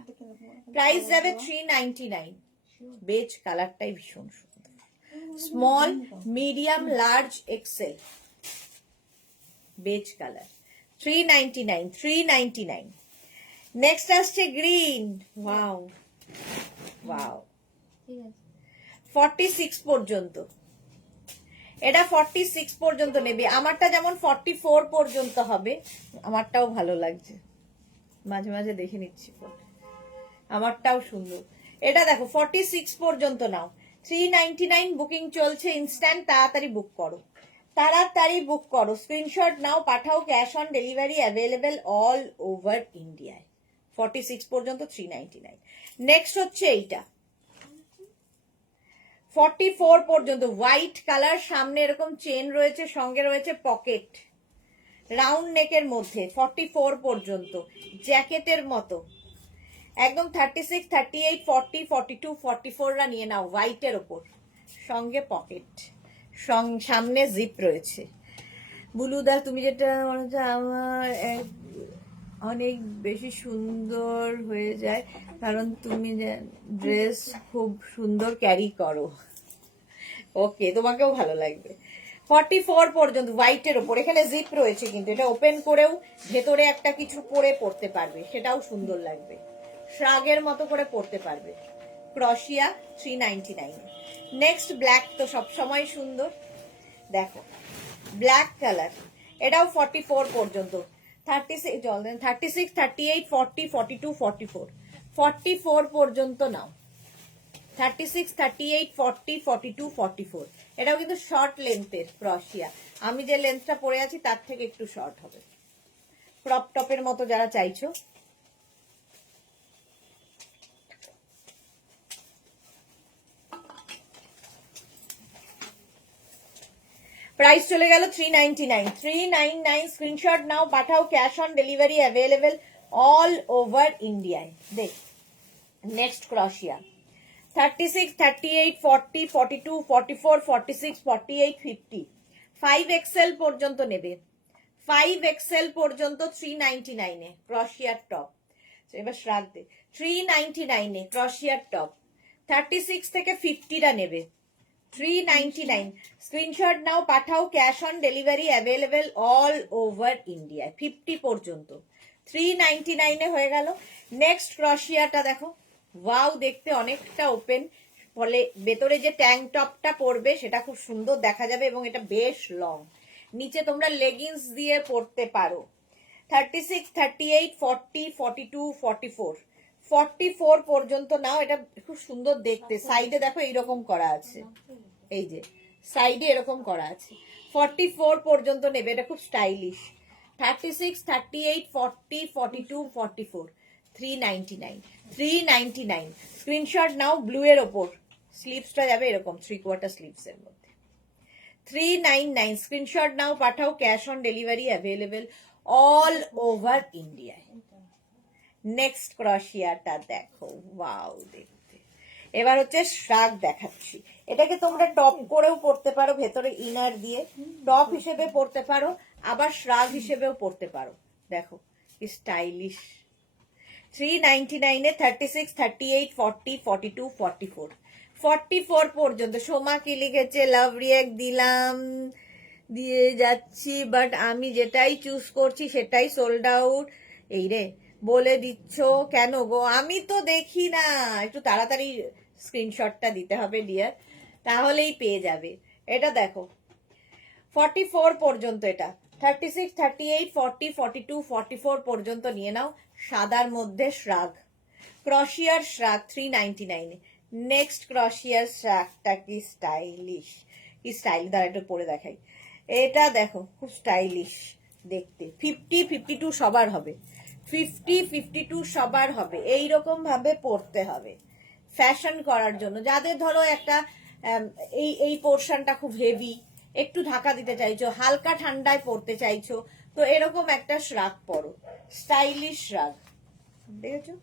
প্রাইস যাবে 399। বেজ কালারটাই ভীষণ সুন্দর, small medium large Excel beige colour 399, 399। Next আসছে গ্রিন। ওয়াও ওয়াও, ঠিক আছে 46 পর্যন্ত। এটা 46 পর্যন্ত নেবে। আমারটা যেমন 44 পর্যন্ত হবে, আমারটাও ভালো লাগছে, মাঝে মাঝে দেখে নিচ্ছি, আমারটাও সুন্দর। এটা দেখো 46 পর্যন্ত নাও, 399 বুকিং চলছে ইনস্ট্যান্ট। তাড়াতাড়ি বুক করো, তাড়াতাড়ি বুক করো, স্ক্রিনশট নাও, পাঠাও, cash on delivery available all over ইন্ডিয়ায়। 46 পর্যন্ত 399। নেক্সট হচ্ছে এইটা 44 পর্যন্ত, হোয়াইট কালার, সামনে এরকম চেন রয়েছে, সঙ্গে রয়েছে পকেট, রাউন্ড নেকের মধ্যে। 44 পর্যন্ত জ্যাকেটের মতো একদম। 36, 38, 40, 42, 44 রা নিয়ে নাও, হোয়াইটের ওপর, সঙ্গে পকেট, সামনে জিপ রয়েছে। বুলুদা তুমি যেটা মনে হচ্ছে আমার অনেক বেশি সুন্দর হয়ে যায়, কারণ তুমি ড্রেস খুব সুন্দর ক্যারি করো। ওকে, তোমাকেও ভালো লাগবে। 44 পর্যন্ত হোয়াইটের ওপর, এখানে জিপ রয়েছে কিন্তু এটা ওপেন করেও ভেতরে একটা কিছু পরে পড়তে পারবে, সেটাও সুন্দর লাগবে, শ্রাগের মতো করে পড়তে পারবে। ক্রশিয়া 399। নেক্সট ব্ল্যাক তো সবসময় সুন্দর, দেখো ব্ল্যাক কালার, এটাও 44 পর্যন্ত। 36, 38, 40, 42, 44, 44 পর্যন্ত নাও। 36, 38, 40, 42, 44। এটাও কিন্তু শর্ট লেন্থের ক্রশিয়া, আমি যে লেন্থটা পরে আছি তার থেকে একটু শর্ট হবে, ক্রপ টপের মতো যারা চাইছো। প্রাইস চলে গেল 399, 399 স্ক্রিনশট নাও, পাঠাও, cash on delivery available all over ইন্ডিয়ায়। দেখ নেক্সট ক্রশিয়া 36, 38, 40, 42, 44, 46, 48, 50, 5XL পর্যন্ত নেবে, 5XL পর্যন্ত 399 ক্রশিয়ার টপ। এবার শ্রাগ দে, 399 ক্রশিয়ার টপ। 36 থেকে 50টা নেবে, 399। স্ক্রিনশট নাও, পাঠাও, cash on delivery available all over India. 50 পর্যন্ত 399 হয়ে গেল। নেক্সট ক্রশিয়াটা দেখো, ওয়াও, দেখতে অনেকটা ওপেন, ফলে ভেতরে যে ট্যাঙ্ক টপটা পরবে সেটা খুব সুন্দর দেখা যাবে এবং এটা বেশ লং। নিচে তোমরা লেগিংস দিয়ে পরতে পারো। 36, 38, 40, 42, 44, 44 পর্যন্ত নাও। এটা খুব সুন্দর দেখতে, সাইডে দেখো এইরকম করা আছে, এই যে সাইডে এরকম করা আছে। 44 পর্যন্ত নেবে, এটা খুব স্টাইলিশ। 36, 38, 40, 42, 44, 399, 399। স্ক্রিনশট নাও, ব্লু এর ওপর, স্লিভসটা যাবে এরকম 3/4 স্লিভস এর মধ্যে। 399 স্ক্রিনশট নাও, পাঠাও, cash on delivery available all over ইন্ডিয়ায়। নেক্সট ক্রশিয়াটা দেখো, ওয়াও দেখতে। এবার হচ্ছে শ্রাগ দেখাচ্ছি। এটাকে তোমরা টপ করেও পরতে পারো, ভেতরে ইনার দিয়ে টপ হিসেবে পরতে পারো, আবার শ্রাগ হিসেবেও পরতে পারো। দেখো কি স্টাইলিশ। 399 36, 38, 40, 42, 44, 44 পর্যন্ত। সোমা কি লিখেছে, লাভ রিয়াক্ট দিলাম, দিয়ে যাচ্ছি, বাট আমি যেটাই চুজ করছি সেটাই সোল্ড আউট। এই রে, বলে দিচ্ছ কেন গো? আমি তো দেখি না, একটু তাড়াতাড়ি স্ক্রিনশটটা দিতে হবে ডিয়ার, তাহলেই পেয়ে যাবে। এটা দেখো 44 পর্যন্ত, এটা 36, 38, 40, 42, 44 পর্যন্ত নিয়ে নাও। সাদার মধ্যে শ্রাগ, ক্রশিয়ার শ্রাগ 399। নেক্সট ক্রশিয়ার শ্রাগটা কি স্টাইলিশ, কি স্টাইল, দ্বারা একটু পরে দেখাই। এটা দেখো খুব স্টাইলিশ দেখতে। 50, 52 সবার হবে, 50, 52 সবার হবে। এইরকম ভাবে পরতে হবে ফ্যাশন করার জন্য। যাদের ধরো একটা এই পোর্শনটা খুব হেভি, একটু ঢাকা দিতে চাইছো, হালকা ঠান্ডায় পরতে চাইছো, তো এরকম একটা শ্রাগ পরো, স্টাইলিশ শ্রাগ। দেখেছো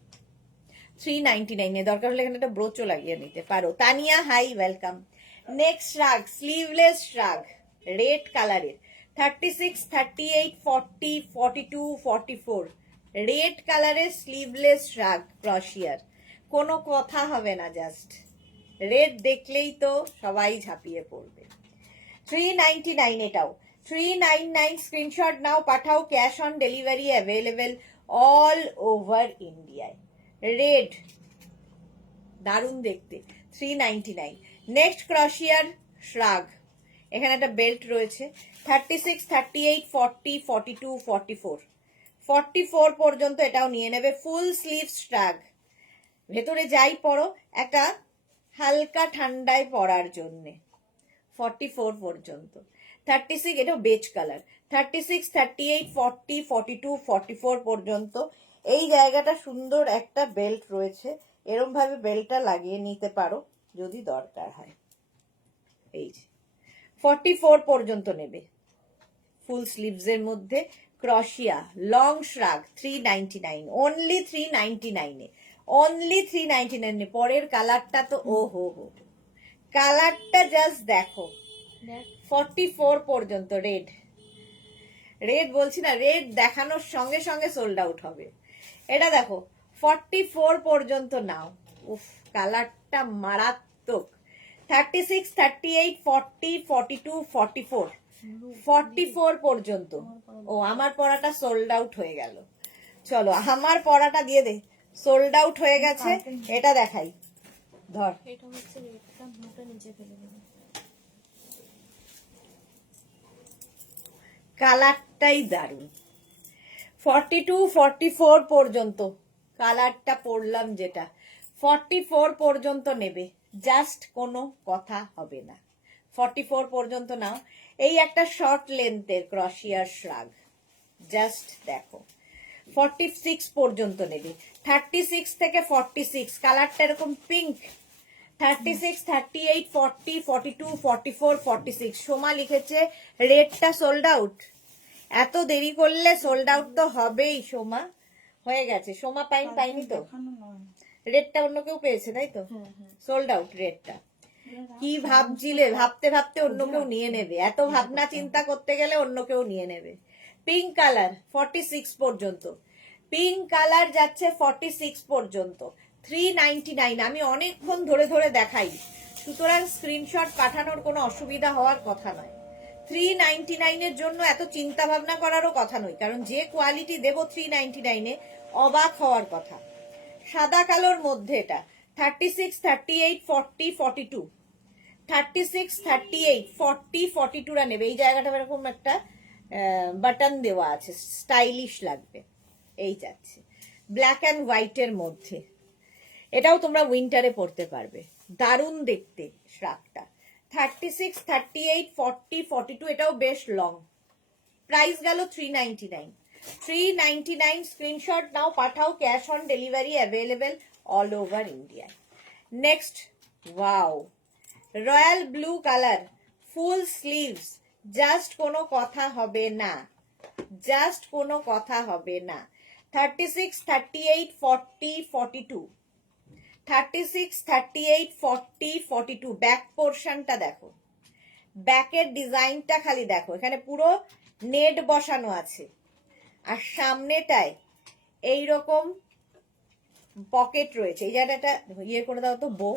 399 দরকার হলে এখানে একটা ব্রোচও লাগিয়ে নিতে পারো। Tania hi, welcome. Next shrug, sleeveless shrug, red কালারের। 36, 38, 40, 42, 44, রেড কালারের স্লিভলেস শ্রাগ ক্রশিয়ার। কোনো কথা হবে না, জাস্ট রেড দেখলেই তো সবাই ঝাঁপিয়ে পড়বে। 399 এটাও। 399 স্ক্রিনশট নাও, পাঠাও, cash on delivery available all over ইন্ডিয়ায়। রেড, দারুণ দেখতে, 399। নেক্সট ক্রশিয়ার শ্রাগ, এখানে একটা বেল্ট রয়েছে। 36, 38, 40, 42, 44, 44 পর্যন্ত এটাও নিয়ে নেবে। ফুল স্লিভ শ্রাগ, ভেতরে যাই পরো একটা হালকা ঠান্ডায় পরার জন্যে। 44 পর্যন্ত। 36, এটাও বেজ কালার। 36, 38, 40, 42, 44 পর্যন্ত। এই জায়গাটা সুন্দর একটা বেল্ট রয়েছে, এরম ভাবে বেল্টটা লাগিয়ে নিতে পারো যদি দরকার হয়। এই যে 44 পর্যন্ত নেবে, ফুল স্লিভস এর মধ্যে ক্রশিয়া লং শ্রাগ 399, অনলি 399, অনলি 399। পরের কালারটা তো ও হো হো, কালারটা জাস্ট দেখো। 44 পর্যন্ত রেড, রেড বলছি না, রেড দেখানোর সঙ্গে সঙ্গে সোল্ড আউট হবে। এটা দেখো 44 পর্যন্ত নাও। উফ, কালারটা মারাত্মক। 36, 38, 40, 42, 44, 44 পর্যন্ত। ও, আমার পড়াটা সোল্ড আউট হয়ে গেল। চলো আমার পড়াটা দিয়ে দে, সোল্ড আউট হয়ে গেছে। এটা দেখাই, ধর। এটা হচ্ছে রেডটা, ব্লুটা নিচে ফেলে দেবো। কালারটাই দারুণ। 42, 44 পর্যন্ত কালারটা পরলাম যেটা, 44 পর্যন্ত নেবে, জাস্ট কোনো কথা হবে না। 44 পর্যন্ত নাও। এই একটা শর্ট লেন্থের ক্রশিয়ার শ্রাগ, জাস্ট দেখো। 46 পর্যন্ত নেবে। 36 থেকে 46, কালারটা এরকম পিঙ্ক। 36, 38, 40, 42, 44, 46। সোমা লিখেছে রেডটা সোল্ড আউট। এত দেরি করলে সোল্ড আউট তো হবেই সোমা। হয়ে গেছে সোমা, পাইনি তো। রেডটা অন্য কেউ পেয়েছে তাই তো, সোল্ড আউট রেডটা। কি ভাবছিলে, ভাবতে ভাবতে অন্য কেউ নিয়ে নেবে, এত ভাবনা চিন্তা করতে গেলে অন্য কেউ নিয়ে নেবে। পিঙ্ক কালার 46 পর্যন্ত, পিঙ্ক কালার যাচ্ছে 46 পর্যন্ত, 399। আমি অনেকক্ষণ ধরে ধরে দেখাই, সুতরাং স্ক্রিনশট পাঠানোর কোনো অসুবিধা হওয়ার কথা নয়। 399 এর জন্য এত চিন্তা ভাবনা করারও কথা নয়, কারণ যে কোয়ালিটি দেব 399-এ অবাক হওয়ার কথা। সাদা কালোর মধ্যে এটা 36, 38, 40, 42, 36, 38, 40, 42রা নেবে। এই জায়গাটা এরকম একটা বাটন দেওয়া আছে, স্টাইলিশ লাগবে। এই যাচ্ছে ব্ল্যাক অ্যান্ড হোয়াইটের মধ্যে, এটাও তোমরা উইন্টারে পরতে পারবে, দারুণ দেখতে শ্রাকটা। 36, 38, 40, 42, এটাও বেশ লং। প্রাইস গেল 399। 399 স্ক্রিনশট নাও, পাঠাও, cash on delivery available all over India. Next, wow, royal blue colour, full sleeves, just কোনো কথা হবে না, জাস্ট কোনো কথা হবে না। 36, 38, 40, 42, 36, 38, 40, 42। ব্যাক পোর্শনটা দেখো, ব্যাকের ডিজাইনটা খালি দেখো, এখানে পুরো নেট বসানো আছে, আর সামনেটায় এইরকম পকেট রয়েছে। এই জায়গাটা ইয়ে করে দাও তো বো,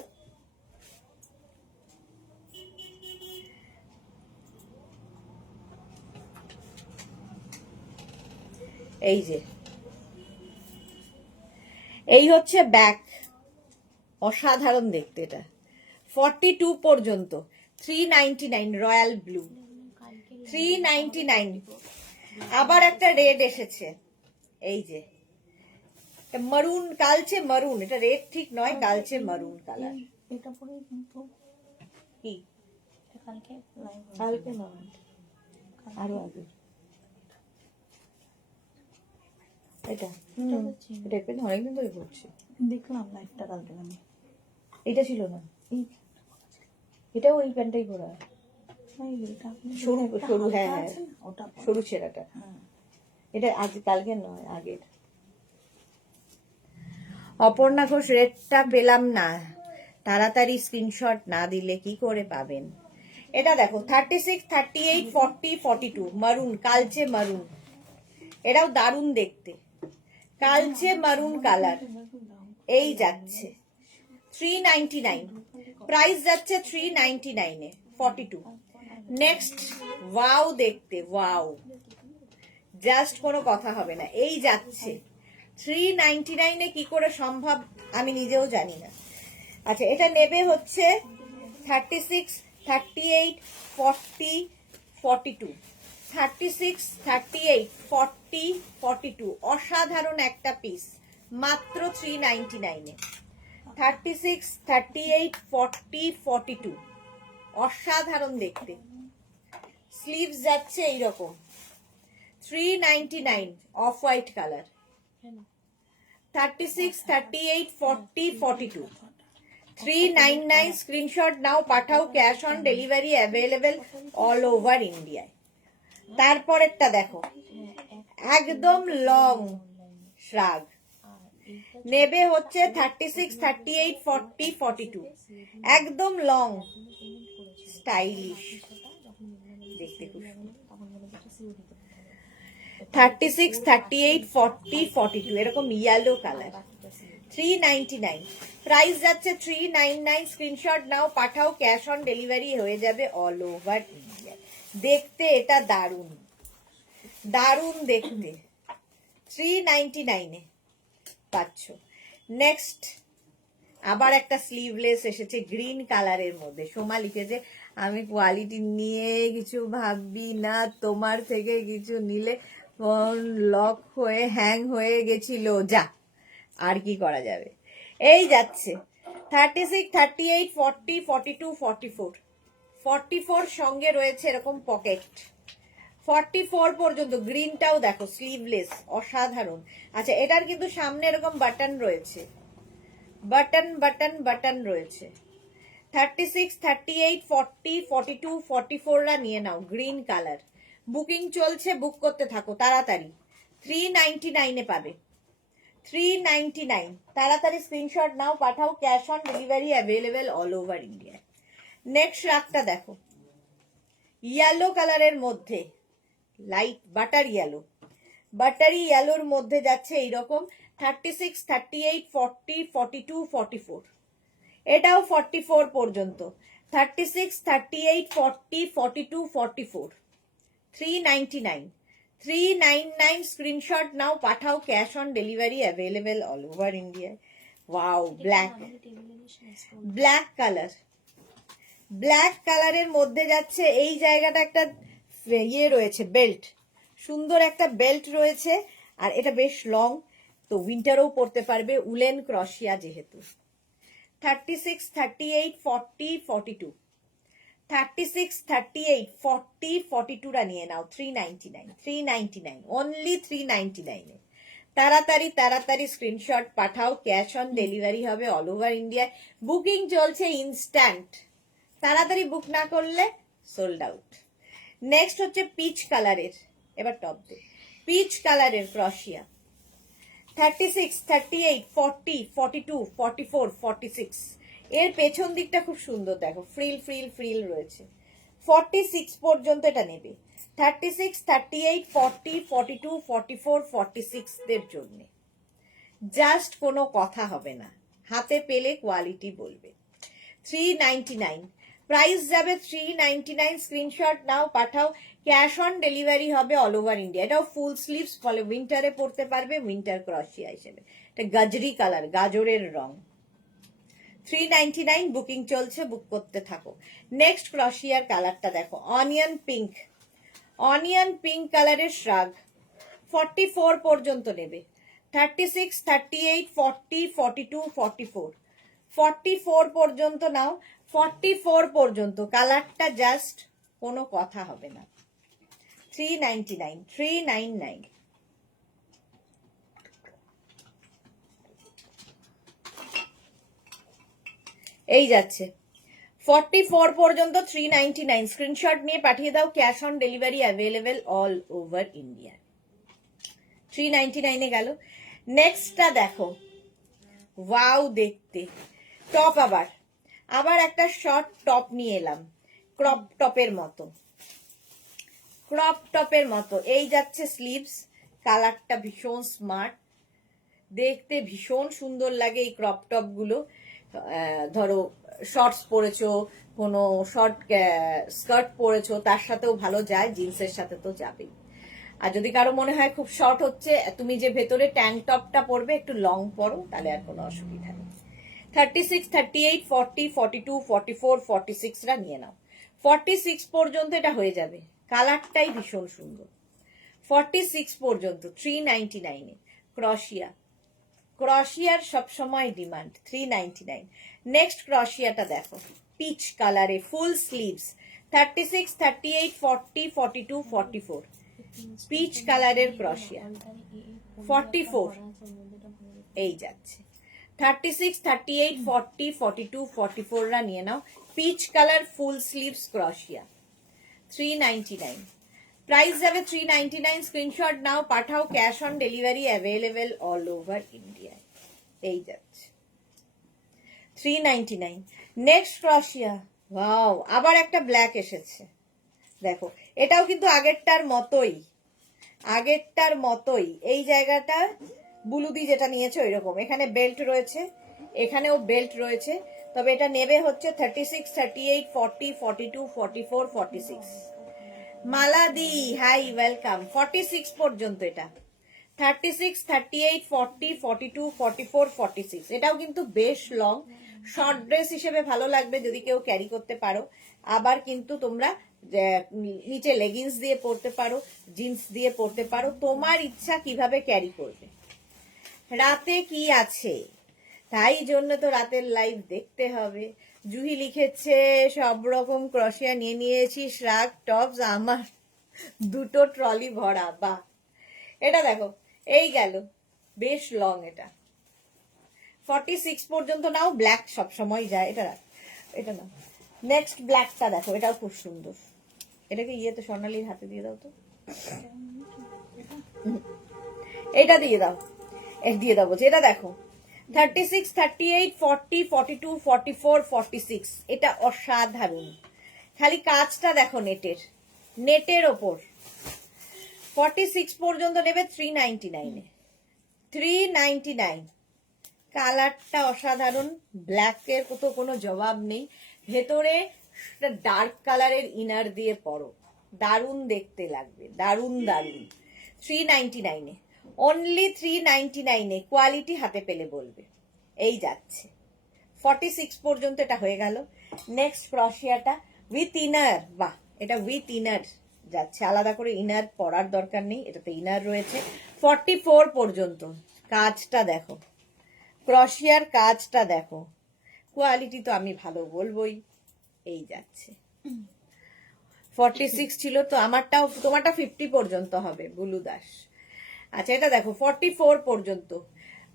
এই যে এই হচ্ছে ব্যাক, অসাধারণ দেখতে এটা। 42 পর্যন্ত, 399 রয়্যাল ব্লু, 399। আবার একটা রেড এসেছে, এই যে মারুন, কালচে মারুন, এটা রেড ঠিক নয়, কালচে মারুন কালার। এটা পরে কিন্তু কি কালকে লাইভ কালকে নয়, আরো আগে এটা এটা অনেকদিন ধরে করছি, দেখলাম লাইভটা কালকে আমি। এটা ছিল না, এটাও এই প্যান্টটাই পরা, সরু সরু, হ্যাঁ হ্যাঁ, ওটা সরু ছেঁড়াটা। এটা আজ কালকে নয়, আগের। অপর্ণা ঘোষ, রেডটা পেলাম না, তাড়াতাড়ি স্ক্রিনশট না দিলে কি করে পাবেন? এটা দেখো 36, 38, 40, 42 মারুন, কালচে মারুন, এটাও দারুণ দেখতে, কালচে মারুন কালার। এই যাচ্ছে 399, প্রাইস যাচ্ছে 399-এ 42। নেক্সট, ওয়াও দেখতে, ওয়াও, জাস্ট কোনো কথা হবে না। এই যাচ্ছে 399-এ কি করে সম্ভব আমি নিজেও জানি না। আচ্ছা, এটা নেবে হচ্ছে 36, 38, 40, 42, 36, 38, 40, 42। অসাধারণ একটা পিস, মাত্র 399-এ। 36, 38, 40, 42, অসাধারণ দেখতে। স্লিভস যাচ্ছে এইরকম, 399, অফ হোয়াইট কালার। 36, 38, 40, 42, 399। স্ক্রিনশট নাও, পাঠাও, cash on delivery available all over ইন্ডিয়ায়। তারপরেরটা দেখো, একদম লং শ্রাগ, নেবে হচ্ছে 36, 38, 40, 42, একদম লং, স্টাইলিশ দেখতে, খুব সুন্দর। 36, 38, 40, 42 এরকম ইয়েলো কালার, 399। প্রাইস যাচ্ছে 399। স্ক্রিনশট নাও, পাঠাও, ক্যাশ অন ডেলিভারি হয়ে যাবে অল ওভার ইন্ডিয়া। দেখতে এটা দারুণ, দারুণ দেখতে, 399-এ পাচ্ছ। নেক্সট, আবার একটা স্লিভলেস এসেছে গ্রিন কালারের মধ্যে। সোমা লিখেছে, আমি কোয়ালিটি নিয়ে কিছু ভাববি না, তোমার থেকে কিছু নিলে ফোন লক হয়ে হ্যাং হয়ে গেছিল, যা আর কি করা যাবে। এই যাচ্ছে 36, 38, 40, 42, 44, 44 সঙ্গে রয়েছে এরকম পকেট, 44 পর্যন্ত। গ্রিনটাও দেখো, স্লিভলেস, অসাধারণ। আচ্ছা, এটার কিন্তু সামনে এরকম বাটন রয়েছে, বাটন বাটন বাটন রয়েছে। 36, 38, 40, 42, 44রা নিয়ে নাও, গ্রিন কালার। বুকিং চলছে, বুক করতে থাকো তাড়াতাড়ি। 399-এ পাবে, 399। তাড়াতাড়ি স্ক্রিনশট নাও, পাঠাও, cash on delivery available all over India. Next রাগটা দেখো, ইয়েলো কালারের মধ্যে লাইট বাটার ইয়েলো, বাটারি ইয়েলোর মধ্যে যাচ্ছে এইরকম 36, 38, 40, 42, 44, এটাও 44 পর্যন্ত, 36, 38, 40, 42, 44, 399, 399 স্ক্রিনশট নাও, পাঠাও, cash on delivery available all over India. Wow, black, আমাদের টেবিলে ব্ল্যাক কালার, ব্ল্যাক কালারের মধ্যে যাচ্ছে এই জায়গাটা একটা ইয়ে রয়েছে, বেল্ট, সুন্দর একটা বেল্ট রয়েছে, আর এটা বেশ লং, তো উইন্টারও পরতে পারবে, উলেন ক্রশিয়া যেহেতু। 36, 38, 40, 42, 36, 38, 40, 42 টা নিয়ে নাও, 399, 399, অনলি 399 এ। তাড়াতাড়ি তাড়াতাড়ি screenshot Pathao, cash on delivery হবে অল ওভার ইন্ডিয়া, বুকিং চলছে ইনস্ট্যান্ট, তাড়াতাড়ি বুক না করলে সোল্ড আউট। নেক্সট হচ্ছে পিচ কালারের, এবার টপ দে, পিচ কালারের ক্রশিয়া, 36, 38, 40, 42, 44, 46, এর পেছন দিকটা খুব সুন্দর, দেখো ফ্রিল ফ্রিল ফ্রিল রয়েছে, 46 পর্যন্ত এটা নেবে, 36, 38, 40, 42, 44, 46 দের জন্য জাস্ট কোনো কথা হবে না, হাতে পেলে কোয়ালিটি বলবে। 399 প্রাইস যাবে, 399 স্ক্রিনশট নাও, পাঠাও, ক্যাশ অন ডেলিভারি হবে অল ওভার ইন্ডিয়া। এটাও ফুল স্লিভস, ফলে উইন্টারে পরতে পারবে, উইন্টার ক্রশিয়া হিসেবে। এটা গাজরি কালার, গাজরের রং, 399 বুকিং চলছে, বুক করতে থাকো। নেক্সট ক্রশিয়ার কালারটা দেখো, অনিয়ন পিঙ্ক, অনিয়ন পিঙ্ক কালারের শ্রাগ, 44 পর্যন্ত নেবে, 36, 38, 40, 42, 44, 44 পর্যন্ত নাও, 44 পর্যন্ত, কালারটা জাস্ট কোনো কথা হবে না, 399, 399। এই যাচ্ছে 44 পর্যন্ত, 399 স্ক্রিনশট নিয়ে পাঠিয়ে দাও, cash on delivery available all over India. 399 এ গেল। নেক্সটটা দেখো, ওয়াও দেখতে, টপ, আবার আবার একটা শর্ট টপ নিয়ে এলাম, ক্রপ টপের মতো, ক্রপ টপের মতো, এই যাচ্ছে স্লিভস, কালারটা ভীষণ স্মার্ট, দেখতে ভীষণ সুন্দর লাগে এই ক্রপ টপ গুলো। ধরো শর্টস পরেছো, কোনো শর্ট স্কার্ট পরেছো, তার সাথেও ভালো যায়, জিন্সের সাথে তো যাবেই। আর যদি কারো মনে হয় খুব শর্ট হচ্ছে, তুমি যে ভেতরে ট্যাঙ্ক টপটা পরবে একটু লং পরো, তাহলে আর কোনো অসুবিধা নেই। 36, 38, 40, 42, 44, 46 রা নিয়ে নাও, 46 পর্যন্ত এটা হয়ে যাবে, কালারটাই ভীষণ সুন্দর, 46 পর্যন্ত 399 এ। ক্রশিয়া, ক্রশিয়ার সবসময় ডিমান্ড, 399। নেক্সট ক্রশিয়াটা দেখো, পিচ কালারে, ফুল স্লিভস, 36, 38, 40, 42, 44, পিচ কালারের ক্রশিয়া, 44 এই যাচ্ছে, 36, 38, 40, 42, 44 রা নিয়ে নাও, পিচ কালার ফুল স্লিভস ক্রশিয়া, 399 প্রাইস যাবে, 399 স্ক্রিনশট নাও, পাঠাও, cash on delivery available all over India. এই যাচ্ছে 399। নেক্সট ক্রশিয়া, ওয়াও, আবার একটা ব্ল্যাক এসেছে, দেখো এটাও কিন্তু আগেরটার মতোই, আগেরটার মতোই, এই জায়গাটা বুলুদি যেটা নিয়েছে ওইরকম, এখানে বেল্ট রয়েছে, এখানেও বেল্ট রয়েছে, তবে এটা নেবে হচ্ছে 36, 38, 40, 42, 44, 46। মালাদি হাই, ওয়েলকাম, 46 পর্যন্ত এটা, 36, 38, 40, 42, 44, 46, এটাও কিন্তু বেশ লং, শর্ট ড্রেস হিসেবে ভালো লাগবে যদি কেউ ক্যারি করতে পারো। আবার কিন্তু তোমরা নিচে লেগিংস দিয়ে পরতে পারো, জিন্স দিয়ে পরতে পারো, তোমার ইচ্ছা কিভাবে ক্যারি করবে। রাতে কি আছে, তাই জন্য তো রাতের লাইভ দেখতে হবে। জুহি লিখেছে সব রকম ক্রশিয়া নিয়ে নিয়েছি, শ্রাগ টপস আমার দুটো ট্রলি ভরা, বা এটা দেখো, এই গেল, বেশ লং, এটা 46 পর্যন্ত নাও, ব্ল্যাক সব সময় যায়, এটা এটা না। নেক্সট ব্ল্যাকটা দেখো, এটাও খুব সুন্দর, এটাকে ইয়েতে স্বর্ণালীর হাতে দিয়ে দাও তো, এটা দিয়ে দাও, দিয়ে দাও বলছি, এটা দেখো 36, 38, 40, 42, 44, 46, এটা অসাধারণ, খালি কাজটা দেখো, নেটের, নেটের ওপর 46 পর্যন্ত নেবে 399 399। কালারটা অসাধারণ, ব্ল্যাকের তো কোনো জবাব নেই। ভেতরে ডার্ক কালারের ইনার দিয়ে পরো, দারুণ দেখতে লাগবে, দারুণ দারুণ। 399 অনলি 399 কোয়ালিটি হাতে পেলে বলবে। এই যাচ্ছে 46 পর্যন্ত এটা হয়ে গেল। নেক্সট ক্রশিয়াটা উইথ ইনার, বাহ এটা উইথ ইনার যাচ্ছে, আলাদা করে ইনার পরার দরকার নেই, এটাতে ইনার রয়েছে। 44 পর্যন্ত কাজটা দেখো, ক্রশিয়ার কাজটা দেখো, কোয়ালিটি তো আমি ভালো বলবোই। এই যাচ্ছে 46 ছিল তো, আমারটাও তোমারটা 50 পর্যন্ত হবে বুলু দাস। আচ্ছা এটা দেখো 44 পর্যন্ত।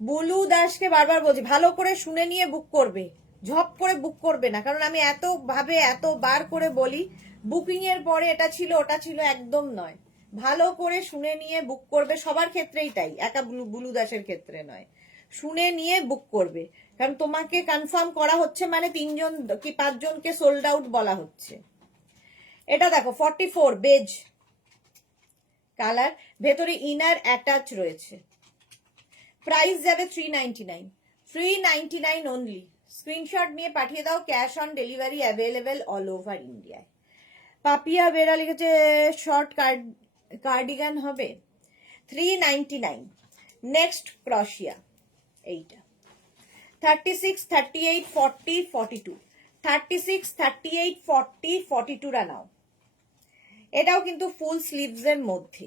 বুলু দাসকে বারবার বলছি ভালো করে শুনে নিয়ে বুক করবে, ঝপ করে বুক করবে না, কারণ আমি এতবার করে বলি বুকিং এর পরে এটা ছিল ওটা ছিল, একদম নয়। ভালো করে শুনে নিয়ে বুক করবে, সবার ক্ষেত্রেই তাই, একা বুলু দাসের ক্ষেত্রে নয়। শুনে নিয়ে বুক করবে, কারণ তোমাকে কনফার্ম করা হচ্ছে মানে 3 জন কি 5 জনকে সোল্ড আউট বলা হচ্ছে। এটা দেখো 44 বেজ কালার, ভেতরে ইনার অ্যাটাচ রয়েছে। প্রাইস যাবে 399 399 অনলি। স্ক্রিনশট নিয়ে পাঠিয়ে দাও, cash on delivery available all over ইন্ডিয়ায়। পাপিয়া বেরা লিখেছে শর্ট কার্ডিগান হবে 399। নেক্সট ক্রশিয়া এইটা 36 38 40 42 36 38 40 42 রা নাও। এটাও কিন্তু ফুল স্লিভস এর মধ্যে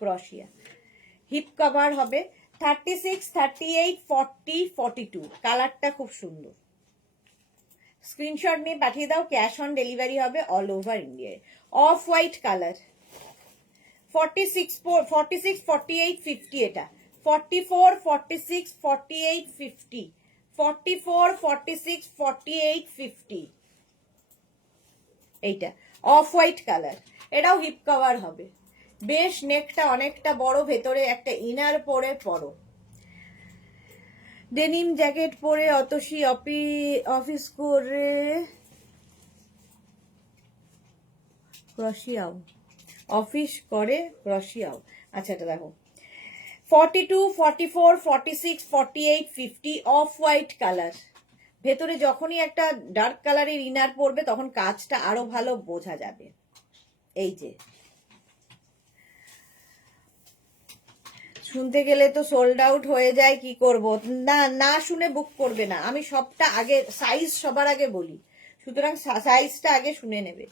ক্রশিয়া, হিপ কভার হবে। 36 38 40 42 কালারটা খুব সুন্দর। স্ক্রিনশট নিয়ে পাঠিয়ে দাও, ক্যাশ অন ডেলিভারি হবে অল ওভার ইন্ডিয়ায়। অফ হোয়াইট কালার 46 48 50 এটা 44 46 48 50 44 46 48 50 এইটা অফ হোয়াইট কালার। এটাও হিপ কভার হবে, বেশ নেকটা অনেকটা বড়, ভেতরে একটা ইনার পরে পরো। ডেনিম জ্যাকেট পরে অতসী অফিস করে ক্রশিয়াও, অফিস করে ক্রশিয়াও। আচ্ছা এটা দেখো 42 44 46 48 50 অফ হোয়াইট কালার। ভেতরে যখনই একটা ডার্ক কালারের ইনার পরবে তখন কাজটা আরো ভালো বোঝা যাবে। এই যে শুনতে গেলে তো সোল্ড আউট হয়ে যায়, কি করব, না না শুনে বুক করবে না, আমি সবটা আগে সাইজ সবার আগে বলি, সুতরাং সাইজটা আগে শুনে নেবে।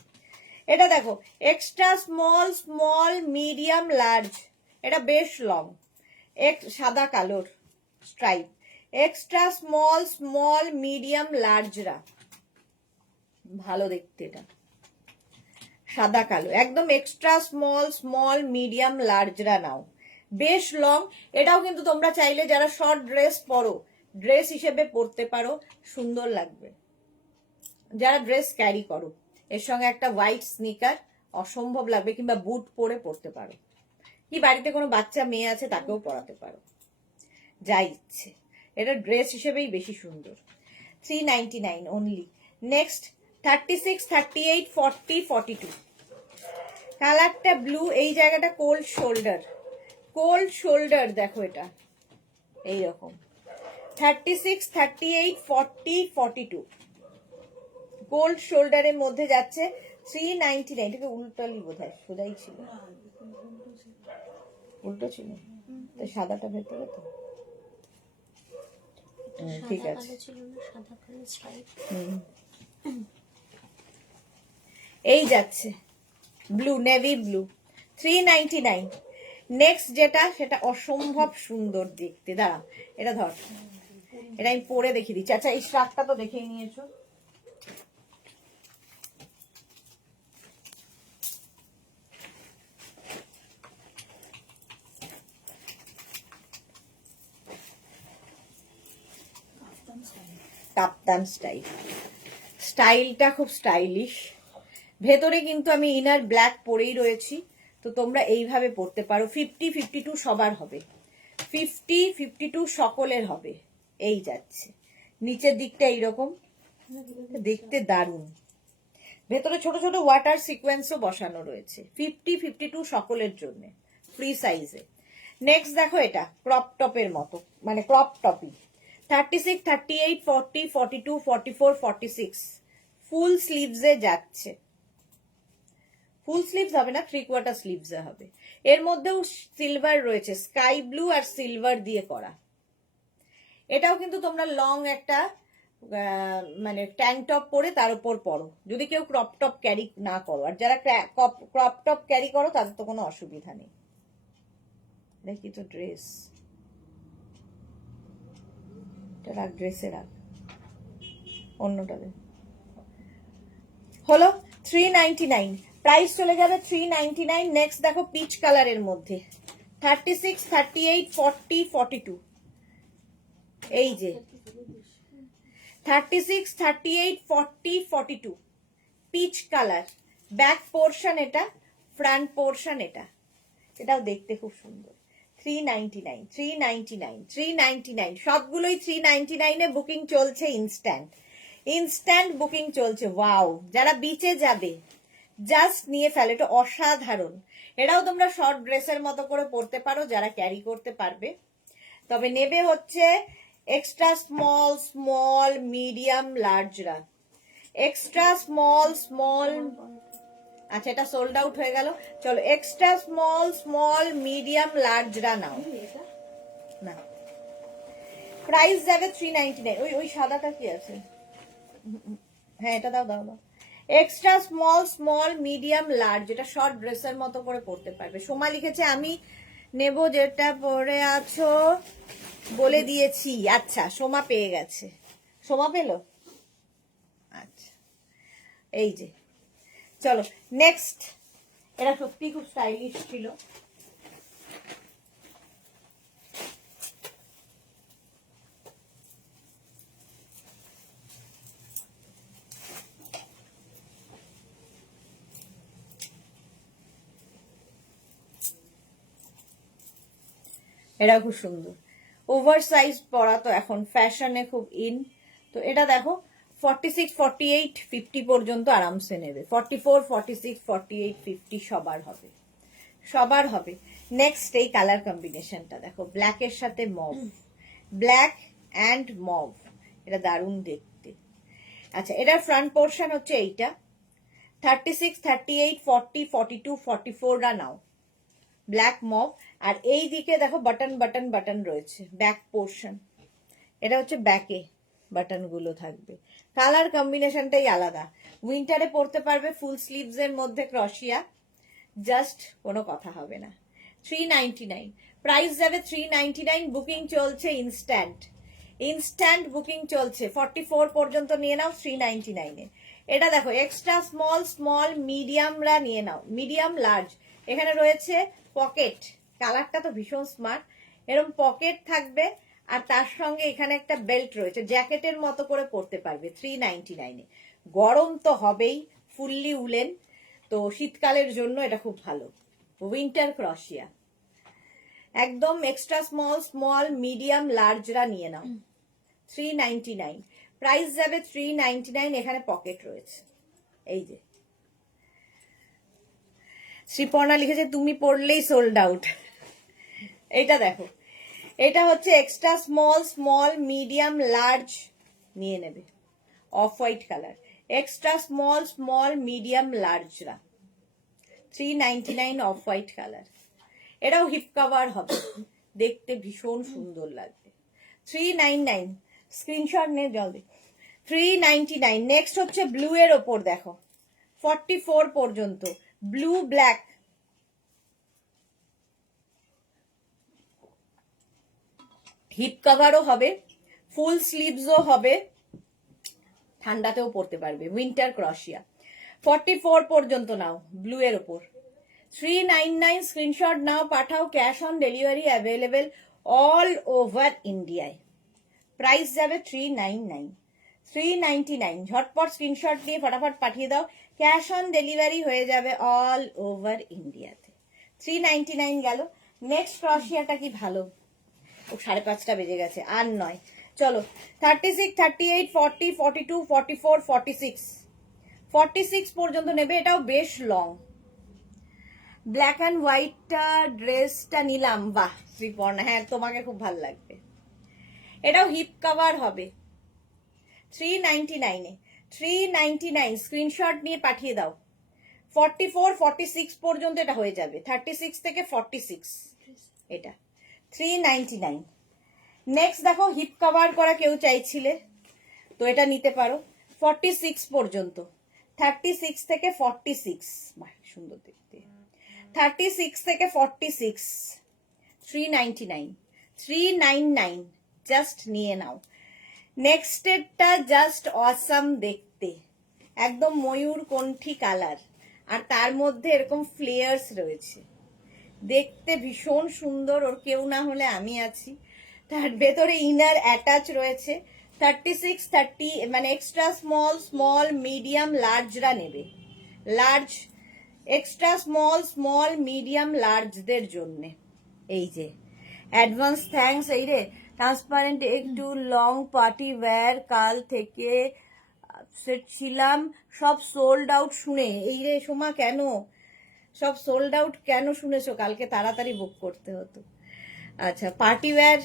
এটা দেখো extra small small medium large, এটা বেশ লং, সাদা কালোর stripe. Extra small small medium লার্জরা ভালো দেখতে, এটা সাদা কালো একদম এক্সট্রা স্মল স্মল মিডিয়াম লার্জরা নাও, বেশ লং। এটাও কিন্তু তোমরা চাইলে যারা শর্ট ড্রেস পরো ড্রেস হিসেবে পরতে পারো, সুন্দর লাগবে। যারা ড্রেস ক্যারি করো এর সঙ্গে একটা হোয়াইট স্নিকার অসম্ভব লাগবে, কিংবা বুট পরে পরতে পারো, কি বাড়িতে কোনো বাচ্চা মেয়ে আছে তাকেও পরাতে পারো, যা ইচ্ছে। এটা ড্রেস হিসেবেই বেশি সুন্দর। 399 অনলি। নেক্সট 36 38 40 42 কালারটা ব্লু, এই জায়গাটা কোল্ড শোল্ডার দেখো, এটা এইরকম 36 38 40 42 কোল্ড শোল্ডারের মধ্যে যাচ্ছে 399। এটাকে উল্টালি বোধহয়, সোজাই ছিল, উল্টো ছিল তো, সাদাটা ভেতরে তো ঠিক আছে। এই যাচ্ছে ব্লু, নেভি ব্লু 399। নেক্সট যেটা সেটা অসম্ভব সুন্দর দেখতে, দাঁড়া এটা ধর, এটা আমি পরে দেখিয়ে দিচ্ছি। আচ্ছা এই শার্টটা তো দেখেই নিয়েছো, কাপ্তান স্টাইল, স্টাইলটা খুব স্টাইলিশ। ভেতরে কিন্তু আমি ইনার ব্ল্যাক পরেই রয়েছি, তো তোমরা এইভাবে পরতে পারো। 50 52 সবার হবে, 50 52 সকলের হবে। এই যাচ্ছে নিচের দিকটা এইরকম, দেখতে দারুণ। ভেতরে ছোট ছোট ওয়াটার সিকোয়েন্সও বসানো রয়েছে। 50 52 সকলের জন্য ফ্রি সাইজে। নেক্সট দেখো এটা ক্রপ টপের মতো, মানে ক্রপ টপই, 36, 38, 40, 42, 44, 46 ফুল স্লিভসে যাচ্ছে। ফুল স্লিভস হবে না, 3/4 স্লিভসে হবে। এর মধ্যেও সিলভার রয়েছে, স্কাই ব্লু আর সিলভার দিয়ে করা। এটাও কিন্তু তোমরা লং একটা মানে ট্যাঙ্ক টপ পরে তার উপর পরো, যদি কেউ ক্রপ টপ ক্যারি না করো। আর যারা ক্রপ টপ ক্যারি করো তাদের তো কোনো অসুবিধা নেই। দেখি তো ড্রেস, এটা রাখ, ড্রেসে রাখ, অন্যটা দে। হলো 399, প্রাইস চলে যাবে 399। নেক্সট দেখো পিচ কালারের মধ্যে 36, 38, 40, 42, এই যে 36, 38, 40, 42 পিচ কালার। ব্যাক পোর্শন এটা, ফ্রন্ট পোর্শন এটা। এটাও দেখতে খুব সুন্দর। 399, 399, 399, সবগুলোই 399 এ বুকিং চলছে। ইনস্ট্যান্ট বুকিং চলছে। ওয়াও, যারা বিচে যাবে জাস্ট নিয়ে ফেলে, এটা অসাধারণ। এটাও তোমরা শর্ট ড্রেসের মতো করে পরতে পারো যারা ক্যারি করতে পারবে। তবে নেবে হচ্ছে এক্সট্রা স্মল, স্মল, মিডিয়াম, লার্জরা। এক্সট্রা স্মল, স্মল, আচ্ছা এটা সোল্ড আউট হয়ে গেল। চলো এক্সট্রা স্মল, স্মল, মিডিয়াম, লার্জরা নাও না। প্রাইস যাবে 399। ওই সাদাটা কি আছে? হ্যাঁ এটা দাও দাও দাও। Extra small, small, medium, large, এটা শর্ট ড্রেসের মতো করে পরতে পারবে। সোমা লিখেছে আমি নেব যেটা পরে আছো বলে দিয়েছি। আচ্ছা সোমা পেয়ে গেছে। সোমা পেলো? আচ্ছা এই যে, চলো নেক্সট। এটা সত্যি খুব স্টাইলিশ ছিল। এটা খুব সুন্দর। ওভার সাইজ পরা তো এখন ফ্যাশনে খুব ইন। তো এটা দেখো 46, 48, 50 পর্যন্ত আরামসে নেবে। 44, 46, 48, 50 সবার হবে, সবার হবে। নেক্সট এই কালার কম্বিনেশনটা দেখো, ব্ল্যাকের সাথে মভ, ব্ল্যাক অ্যান্ড মভ, এটা দারুণ দেখতে। আচ্ছা এটার ফ্রন্ট পোর্শন হচ্ছে এইটা। 36, 38, 40, 42, 44 রা নাও, ব্ল্যাক মভ। আর এই দিকে দেখো বাটন বাটন বাটন রয়েছে, ব্যাক পোর্শন। এটা হচ্ছে ব্যাকে বাটন গুলো থাকবে। কালার কম্বিনেশনটাই আলাদা। উইন্টারে পরতে পারবে, ফুল স্লিভস এর মধ্যে ক্রশিয়া, জাস্ট কোনো কথা হবে না। 399, প্রাইস যাবে 399। বুকিং চলছে ইনস্ট্যান্ট বুকিং চলছে। 44 পর্যন্ত নিয়ে নাও 399 এ। এটা দেখো এক্সট্রা স্মল, স্মল, মিডিয়ামরা নিয়ে নাও, মিডিয়াম, লার্জ। এখানে রয়েছে পকেট, কালারটা তো ভীষণ স্মার্ট। এরকম পকেট থাকবে আর তার সঙ্গে এখানে একটা বেল্ট রয়েছে, জ্যাকেটের মতো করে পরতে পারবে 399 এ। গরম তো হবেই, ফুললি উলেন, তো শীতকালের জন্য এটা খুব ভালো। উইন্টার ক্রশিয়া একদম এক্সট্রা স্মল, স্মল, মিডিয়াম, লার্জরা নিয়ে নাও 399। প্রাইস যাবে 399। এখানে পকেট রয়েছে, এই যে। শ্রীপর্ণা লিখেছে তুমি পড়লেই সোল্ড আউট। এইটা দেখো, এটা হচ্ছে extra small, small, medium, large নিয়ে নেবে। Off white colour, extra small, small, medium, লার্জরা 399। অফ হোয়াইট কালার, এটাও হিপ কভার হবে, দেখতে ভীষণ সুন্দর লাগবে। 399, স্ক্রিনশট নে জলদি। 399। নেক্সট হচ্ছে ব্লু এর ওপর দেখো 44 পর্যন্ত, ব্লু ব্ল্যাক, হিপ কভারও হবে, ফুল স্লিভসও হবে, ঠান্ডাতেও পরতে পারবে। উইন্টার ক্রশিয়া 44 পর্যন্ত নাও, ব্লু এর ওপর 399। স্ক্রিনশট নাও, পাঠাও। Cash on delivery available all over ইন্ডিয়ায়। প্রাইস যাবে 399। 399 ঝটপট স্ক্রিনশট দিয়ে ফটাফট পাঠিয়ে দাও। ক্যাশ অন ডেলিভারি হয়ে যাবে অল ওভার ইন্ডিয়াতে। 399 গেল। নেক্সট ক্রশিয়াটা কি ভালো, ও 5:30 বেজে গেছে, আর নয়। চলো 36, 38, 40, 42, 44, 46 পর্যন্ত নেবে। এটাও বেশ লং। ব্ল্যাক অ্যান্ড হোয়াইটটা ড্রেসটা নিলাম, বাহ শ্রীপর্ণা, হ্যাঁ তোমাকে খুব ভালো লাগবে। এটাও হিপ কভার হবে 399 এ, 399 স্ক্রিনশট নিয়ে পাঠিয়ে দাও। 44 46 পর্যন্ত এটা হয়ে যাবে, 36 থেকে 46 এটা 399। নেক্সট দেখো হিপ কভার করা কেউ চাইছিলে তো এটা নিতে পারো 46 পর্যন্ত, 36 থেকে 46, বাহ সুন্দর দেখতে, 36 থেকে 46 399, 399 জাস্ট নিয়ে নাও। নেক্সটেরটা জাস্ট অসাম দেখতে, একদম ময়ূর কণ্ঠী কালার, আর তার মধ্যে এরকম ফ্লেয়ার্স রয়েছে, দেখতে ভীষণ সুন্দর। ওর কেউ না হলে আমি আছি। তার ভেতরে ইনার অ্যাটাচ রয়েছে। 36 30 মানে এক্সট্রা স্মল, স্মল, মিডিয়াম, লার্জরা নেবে। Large, extra small, small, medium, লার্জদের জন্য। এই যে অ্যাডভান্স থ্যাঙ্কস। এই রে ট্রান্সপারেন্ট একটু লং পার্টি ওয়্যার কাল থেকে ছিলাম, সব সোল্ড আউট শুনে। এই রে সোমা, কেন সব সোল্ড আউট কেন শুনেছো? কালকে তাড়াতাড়ি বুক করতে হতো। আচ্ছা, পার্টি ওয়্যার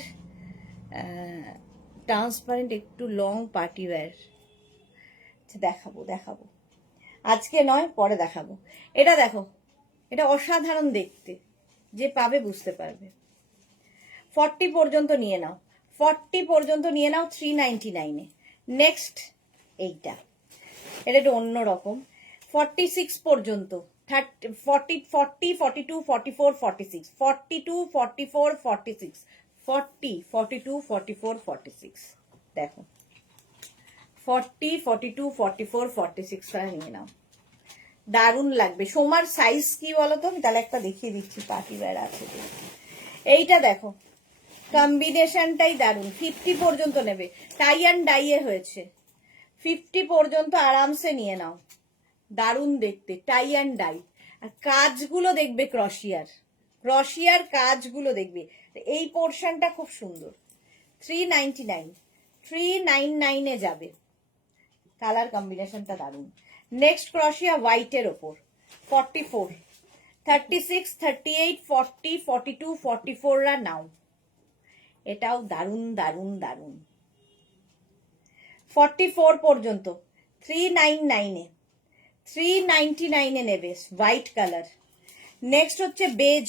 ট্রান্সপারেন্ট একটু লং পার্টি ওয়্যার, আচ্ছা দেখাবো দেখাবো, আজকে নয় পরে দেখাবো। এটা দেখো, এটা অসাধারণ দেখতে, যে পাবে বুঝতে পারবে। 40 পর্যন্ত নিয়ে নাও, 40 পর্যন্ত নিয়ে নাও 399 এ। নেক্সট এইটা, এটা একটু অন্যরকম। 46 পর্যন্ত, 30 40 40 42 44 46, 42 44 46, 40 42 44 46, দেখো 40 42 44 46 টাকা নিয়ে নাও, দারুণ লাগবে। সোমার সাইজ কি বলতো, আমি তাহলে একটা দেখিয়ে দিচ্ছি পার্টি ওয়্যার আছে। এইটা দেখো, কম্বিনেশনটাই দারুণ। 50 পর্যন্ত নেবে, টাই অ্যান্ড ডাইয়ে হয়েছে, 50 পর্যন্ত আরামসে নিয়ে নাও, দারুণ দেখতে, টাই অ্যান্ড ডাই। আর কাজগুলো দেখবে ক্রশিয়ার, ক্রশিয়ার কাজগুলো দেখবে। এই পোর্শনটা খুব সুন্দর। 399, 399 এ যাবে, কালার কম্বিনেশনটা দারুণ। নেক্সট ক্রশিয়া হোয়াইটের ওপর 44, 36 38 40 42 44 রা নাও, এটাও দারুণ দারুণ দারুণ। 44 পর্যন্ত 399 এ, 399 এ নেবে, হোয়াইট কালার। নেক্সট হচ্ছে বেজ,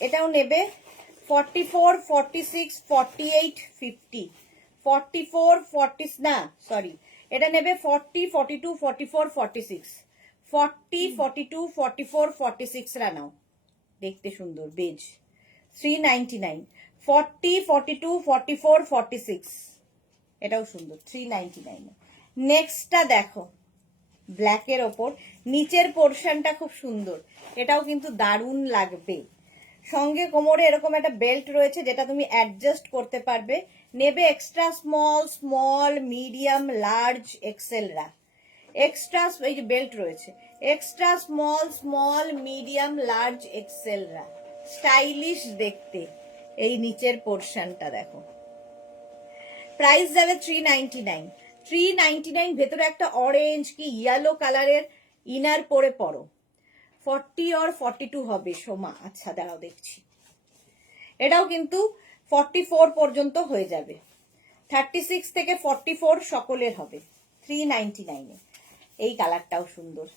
এটাও নেবে 44 46 48 50, 44 40 না সরি, এটা নেবে 40 42 44 46, 40 42 44 46 রা নাও, দেখতে সুন্দর বেজ, 399, 40 42 44 46, এটাও সুন্দর 399 এ। নেক্সটটা দেখো, ব্ল্যাকের ওপর নিচের পোর্শনটা খুব সুন্দর, এটাও কিন্তু দারুণ লাগবে। সঙ্গে কোমরে এরকম একটা বেল্ট রয়েছে যেটা তুমি অ্যাডজাস্ট করতে পারবে। নেবে extra small, small, medium, large, এক্সেলরা। এক্সট্রা, এই যে বেল্ট রয়েছে, extra small, small, medium, large, এক্সেলরা, স্টাইলিশ দেখতে। এই নিচের পোর্শনটা দেখো, প্রাইস যাবে 399, 399। ভেতরে একটা অরেঞ্জ কি ইয়েলো কালারের ইনার পরে পরো। 40 আর 42 হবে সোমা, আচ্ছা দাঁড়াও দেখছি। এটাও কিন্তু 44 পর্যন্ত হয়ে যাবে, 36 থেকে 44 সকলের হবে 399 এ। এই কালারটাও সুন্দর।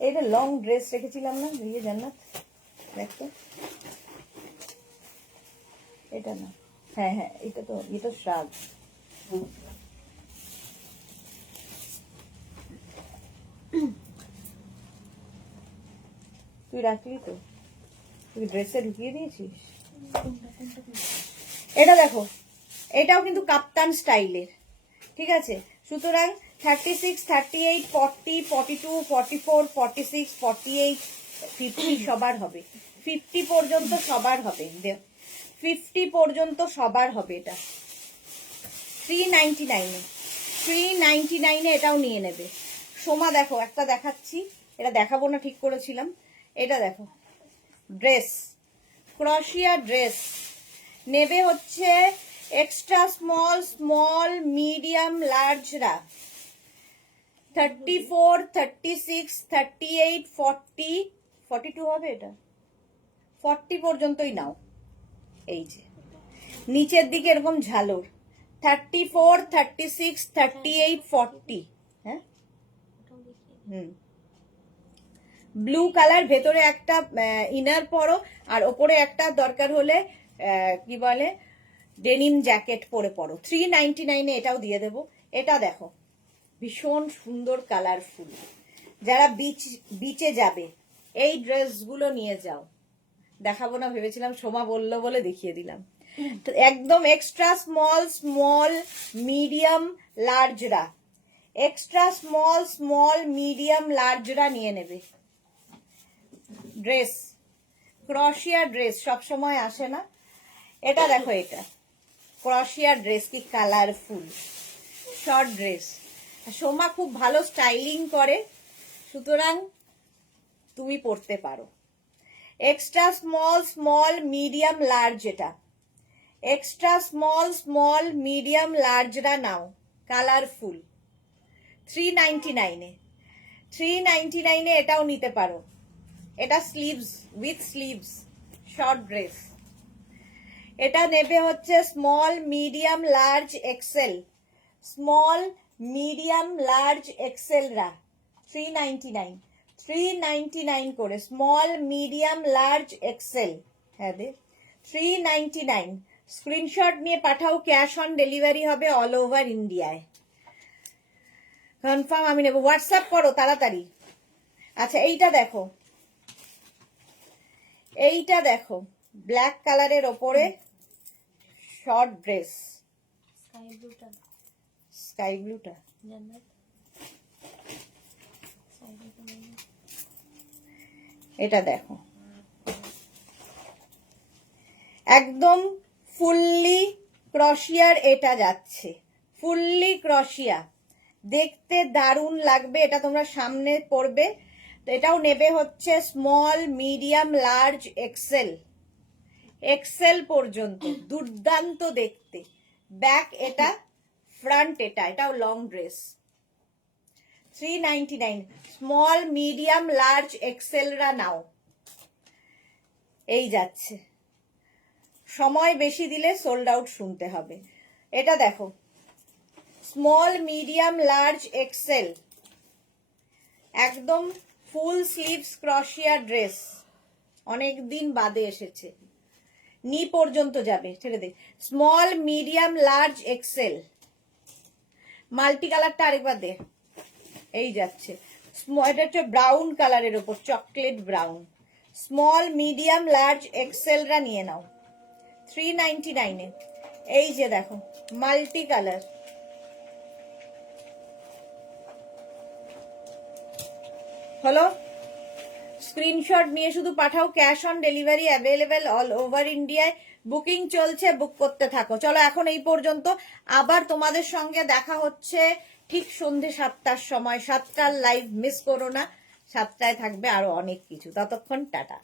এইটা লং ড্রেস রেখেছিলাম না বিয়ে জান্নাত, দেখো এটা না, হ্যাঁ হ্যাঁ এটা তো, এটা শ্রাগ। তুই রাখলি তো, তুই ড্রেসে ঢুকিয়ে দিয়েছিস। এটা দেখো, এটাও কিন্তু কাপ্তান স্টাইলের, ঠিক আছে। সুতরাং 36 38 40 42 44 46 48 50 সবার হবে, 50 পর্যন্ত সবার হবে, 50 পর্যন্ত সবার হবে। এটা 399 এ, 399 এ এটাও নিয়ে নেবে। সোমা দেখো একটা দেখাচ্ছি, এটা দেখাবো না ঠিক করেছিলাম। এটা দেখো ড্রেস, ক্রশিয়া ড্রেস, নেবে হচ্ছে এক্সট্রা স্মল, স্মল, মিডিয়াম, লার্জরা। 34 36 38 40 42 হবে এটা, 40 পর্যন্তই নাও। এই যে নিচের দিকে এরকম ঝালর, 34, 36, 38, 40। হ্যাঁ, ওটাও দেখিয়ে হুম, ব্লু কালার, ভেতরে একটা ইনার পরো, আর ওপরে একটা দরকার হলে কি বলে ডেনিম জ্যাকেট পরে পরো। 399 এটাও দিয়ে দেবো। এটা দেখো ভীষণ সুন্দর কালারফুল, যারা বিচে যাবে এই ড্রেসগুলো নিয়ে যাও। দেখাবো না ভেবেছিলাম, সোমা বললো বলে দেখিয়ে দিলাম। তো একদম এক্সট্রা স্মল, স্মল, মিডিয়াম, লার্জরা, এক্সট্রা স্মল, স্মল, মিডিয়াম, লার্জরা নিয়ে নেবে। ড্রেস, ক্রশিয়া ড্রেস সব সময় আসে না। এটা দেখো, এটা ক্রশিয়া ড্রেস, কি কালারফুল শর্ট ড্রেস। সোমা খুব ভালো স্টাইলিং করে, সুতরাং তুমি পরতে পারো। Extra small, small, medium, large, এটা এক্সট্রা স্মল, স্মল, মিডিয়াম, লার্জরা নাও, কালারফুল। 399 399 এটাও নিতে পারো। এটা sleeves, with sleeves, short dress. এটা নেবে হচ্ছে small, medium, large, XL, small, medium, large, XL রা 399, 399 করে স্মল, মিডিয়াম, লার্জ, এক্সেল। হ্যাঁ দে 399। স্ক্রিনশট নিয়ে পাঠাও, ক্যাশ অন ডেলিভারি হবে অল ওভার ইন্ডিয়ায়। কনফার্ম আমি নেব, হোয়াটসঅ্যাপ করো তাড়াতাড়ি। আচ্ছা এইটা দেখো, এইটা দেখো ব্ল্যাক কালারের ওপরে শর্ট ড্রেস, স্কাই ব্লুটা স্কাই ব্লুটা, জান্নাত সাইডে নেই। এটা দেখো একদম ফুললি ক্রশিয়ার, এটা যাচ্ছে ফুললি ক্রশিয়া, দেখতে দারুণ লাগবে। এটা তোমরা সামনে পরবে। তো এটাও নেবে হচ্ছে small, medium, large, XL, XL পর্যন্ত, দুর্দান্ত দেখতে। ব্যাক এটা, ফ্রন্ট এটা, এটাও long dress. 399, small, medium, large, XL রা নাও। এই যাচ্ছে, সময় বেশি দিলে সোল্ড আউট শুনতে হবে। এটা দেখো স্মল, মিডিয়াম, লার্জ, এক্সেল, একদম ফুল স্লিভস ক্রশিয়া ড্রেস, অনেক দিন বাদে এসেছে, নি পর্যন্ত যাবে, ছেড়ে দে। Small, medium, large, XL, multi কালারটা আরেকবার দে। এই যাচ্ছে, এটা হচ্ছে ব্রাউন কালারের ওপর, chocolate brown, small, medium, large, XL রা নিয়ে নাও 399 এই যে দেখো মাল্টি কালার, হলো। স্ক্রিনশট নিয়ে শুধু পাঠাও, cash on delivery available all over ইন্ডিয়ায়, বুকিং চলছে, বুক করতে থাকো। চলো এখন এই পর্যন্ত, আবার তোমাদের সঙ্গে দেখা হচ্ছে ঠিক সন্ধে 7টার সময়। 7টার লাইভ মিস করো না, 7টায় থাকবে আরো অনেক কিছু। ততক্ষণ টাটা।